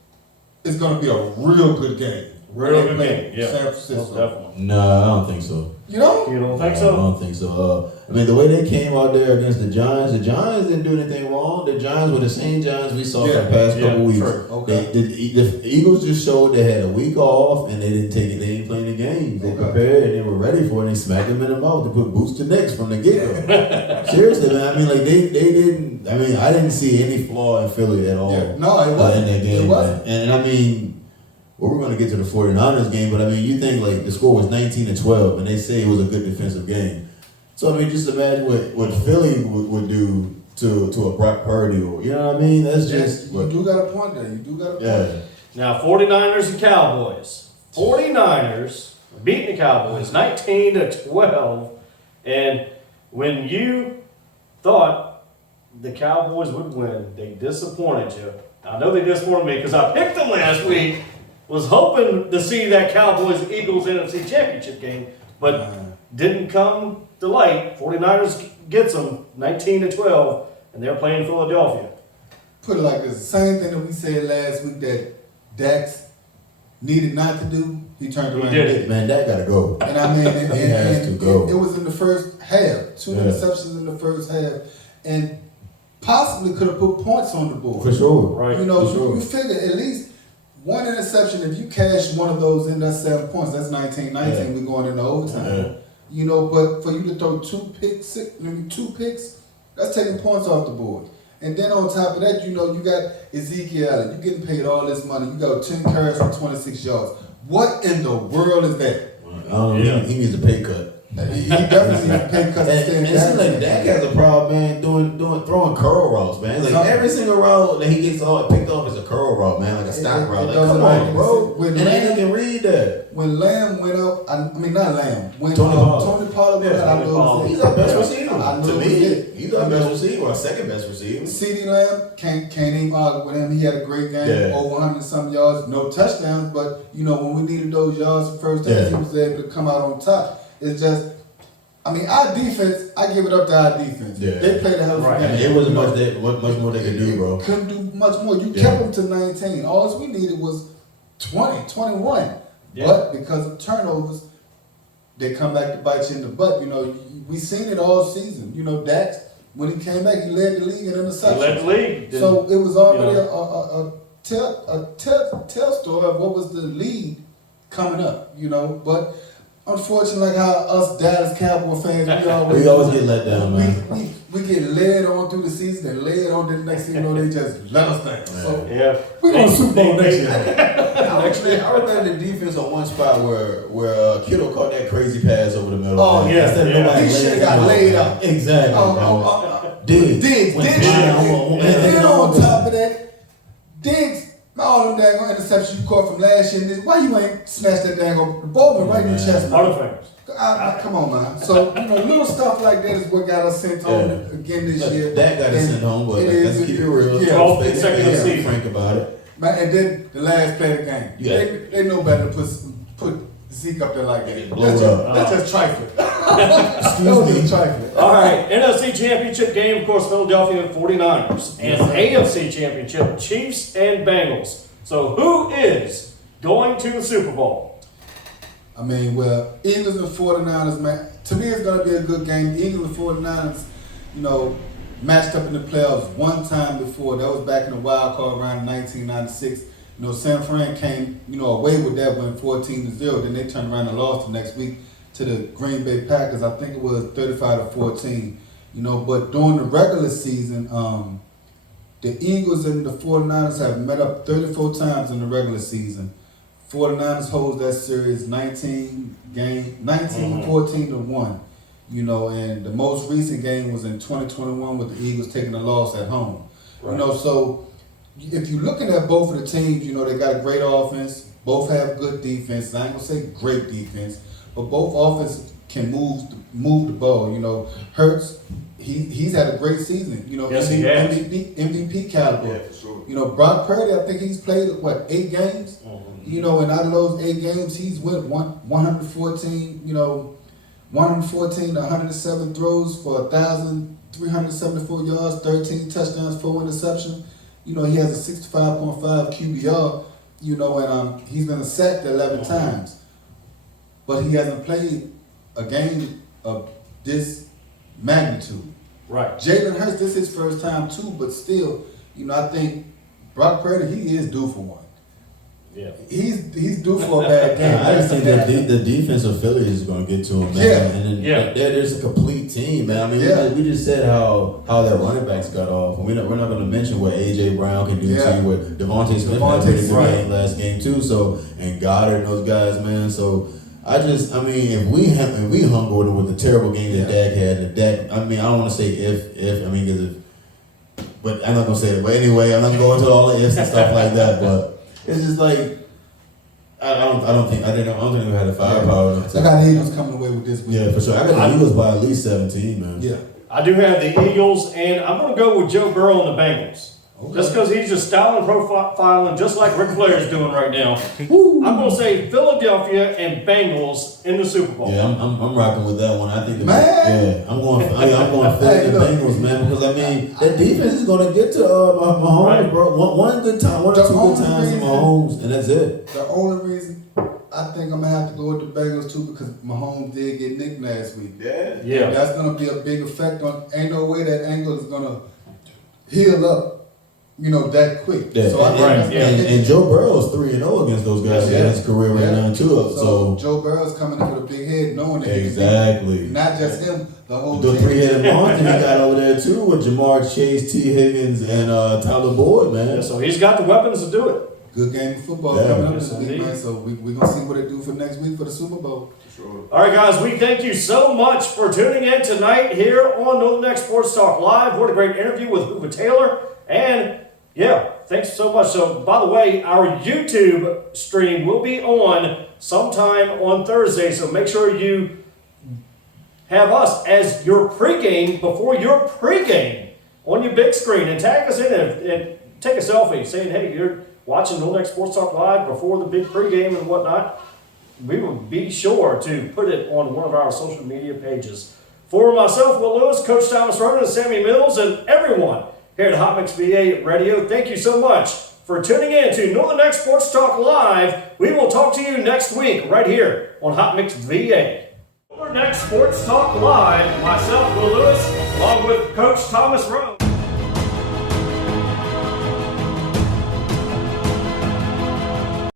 is going to be a real good game. Real good game. San Francisco. Definitely. No, I don't think so. You don't? You don't think so? I don't think so. I mean, the way they came out there against the Giants didn't do anything wrong. The Giants were the same Giants we saw for the past couple weeks. Okay. The Eagles just showed they had a week off and they didn't take it. They ain't playing the games. They prepared and they were ready for it. And they smacked them in the mouth. They put boots to necks from the get-go. Seriously, man. I mean, like they didn't. I mean, I didn't see any flaw in Philly at all. No, it wasn't. In that game, it wasn't. And I mean. Well, we're going to get to the 49ers game, but I mean, you think like the score was 19-12, and they say it was a good defensive game. So I mean, just imagine what Philly would do to a Brock Purdy, or you know what I mean? That's just you do got a point there. You do got a point. Now 49ers and Cowboys. 49ers beating the Cowboys 19-12, and when you thought the Cowboys would win, they disappointed you. I know they disappointed me because I picked them last week. Was hoping to see that Cowboys-Eagles NFC Championship game, but didn't come to light. 49ers gets them 19-12, and they're playing Philadelphia. Put it like this: the same thing that we said last week that Dax needed not to do, he turned around and did it. Man, that gotta go. And I mean, he has to go. It was in the first half, 2 interceptions in the first half, and possibly could have put points on the board. For sure, right? You know, you figure at least. 1 interception, if you cash one of those in, that's 7 points. That's 19-19. We're going into overtime. You know, but for you to throw 2 picks, that's taking points off the board. And then on top of that, you know, you got Ezekiel Elliott. You're getting paid all this money. You got 10 carries for 26 yards. What in the world is that? He needs a pay cut. He definitely needs a pay cut. And it seems like Dak has a problem, man, throwing curl routes, man. Like every single route that he gets picked off is a curl route, man, like a stock route. Like, come on, bro. And they can read that. When Lamb went up, I mean not Lamb. When Tony Pollard went up, I know he's our best receiver. To me, he's our best receiver, our second best receiver. CeeDee Lamb can't even argue with him. He had a great game, over 100-some yards, no touchdowns. But you know when we needed those yards for first half, he was able to come out on top. It's just. I mean, our defense, I give it up to our defense. They played a hell of a game. It wasn't much more they could do, bro. Couldn't do much more. You kept them to 19. All we needed was 20, 21. But because of turnovers, they come back to bite you in the butt. You know, we seen it all season. You know, Dax, when he came back, he led the league in interceptions. He led the league. So it was already a tell story of what was the lead coming up, you know. But unfortunately, like how us Dallas Cowboy fans, we always get let down, man. We get led on through the season and led on. Then next thing you know, they just let us down. So we going to Super Bowl next year. I remember the defense on one spot where Kittle caught that crazy pass over the middle. Oh yeah, he should have got laid out. Exactly. Diggs. And then on top of that, Diggs. All them daggone interceptions you caught from last year. Why you ain't snatched that daggone the ball right in the chest? Come on, man. So, you know, little stuff like that is what got us sent home again this year. That got us sent home, but let's keep it real. 12 consecutive seasons. Frank about it. Man, and then the last play of the game. Yeah. They know better to put Zeke up there like that. Blow up. That's just trifling. That was just trifling. All right, NFC Championship game, of course, Philadelphia and 49ers. And AFC Championship, Chiefs and Bengals. So who is going to the Super Bowl? I mean, well, Eagles and 49ers, man. To me, it's going to be a good game. Eagles and 49ers, you know, matched up in the playoffs one time before. That was back in the wild card round in 1996. You know, San Fran came, you know, away with that win 14-0. Then they turned around and lost the next week to the Green Bay Packers. I think it was 35-14. You know, but during the regular season, the Eagles and the 49ers have met up 34 times in the regular season. 49ers holds that series 14-1. You know, and the most recent game was in 2021 with the Eagles taking a loss at home. Right. You know, so if you're looking at both of the teams, you know, they got a great offense. Both have good defense. I ain't gonna say great defense, but both offenses can move the ball. You know, Hurts, he's had a great season. You know, yes, MVP caliber. Yeah, for sure. You know, Brock Purdy, I think he's played 8 games. Mm-hmm. You know, and out of those 8 games, he's went 114. You know, 114 to 107 throws for 1,374 yards, 13 touchdowns, 4 interceptions. You know, he has a 65.5 QBR. You know, and he's been sacked 11 times, but he hasn't played a game of this magnitude. Right. Jalen Hurts, this is his first time too, but still, you know, I think Brock Purdy, he is due for one. Yeah. He's due for a bad game. I just think the defense of Philly is going to get to him, man. Yeah. And then there's a complete team, man. I mean, we just said how their running backs got off. And we're not going to mention what A.J. Brown can do to you, what Devontae Smith had a pretty good game last game too. So, and Goddard and those guys, man. So, I mean, if we hung with the terrible game that Dak had, I mean, I don't want to say but I'm not going to say it. But anyway, I'm not going to go into all the ifs and stuff like that, but it's just like, I don't think we had the firepower. I got the Eagles coming away with this week. Yeah, for sure. I got the Eagles by at least 17, man. Yeah. I do have the Eagles, and I'm going to go with Joe Burrow and the Bengals. Okay. Just because he's just styling, profiling, just like Ric Flair is doing right now. I'm going to say Philadelphia and Bengals in the Super Bowl. Yeah, I'm rocking with that one. I think I'm going Philly and Bengals, man, because I mean that defense is going to get to Mahomes, bro. One good time, 1 or 2 good times in Mahomes, and that's it. The only reason I think I'm gonna have to go with the Bengals too because Mahomes did get nicked last week. Yeah. That's gonna be a big effect on. Ain't no way that angle is gonna heal up. You know, that quick. Yeah. So and Joe Burrow's 3-0 against those guys in his career right now too. So Joe Burrow's coming in with a big head, knowing that exactly. Not just him, the whole team. 3-headed monster he got over there too with Jamar Chase, T. Higgins, and Tyler Boyd, man. Yeah, so he's got the weapons to do it. Good game of football coming up this week, man. So we're gonna see what they do for next week for the Super Bowl. Sure. All right, guys, we thank you so much for tuning in tonight here on Northern Neck Sports Talk Live. What a great interview with Hoova Taylor. And yeah, thanks so much. So, by the way, our YouTube stream will be on sometime on Thursday. So make sure you have us as your pregame before your pregame on your big screen and tag us in and take a selfie saying, hey, you're watching Northern Neck Sports Talk Live before the big pregame and whatnot. We will be sure to put it on one of our social media pages. For myself, Will Lewis, Coach Thomas Roane, and Sammy Mills, and everyone here at Hot Mix VA Radio, thank you so much for tuning in to Northern Neck Sports Talk Live. We will talk to you next week right here on Hot Mix VA. Northern Neck Sports Talk Live, myself, Will Lewis, along with Coach Thomas Roane.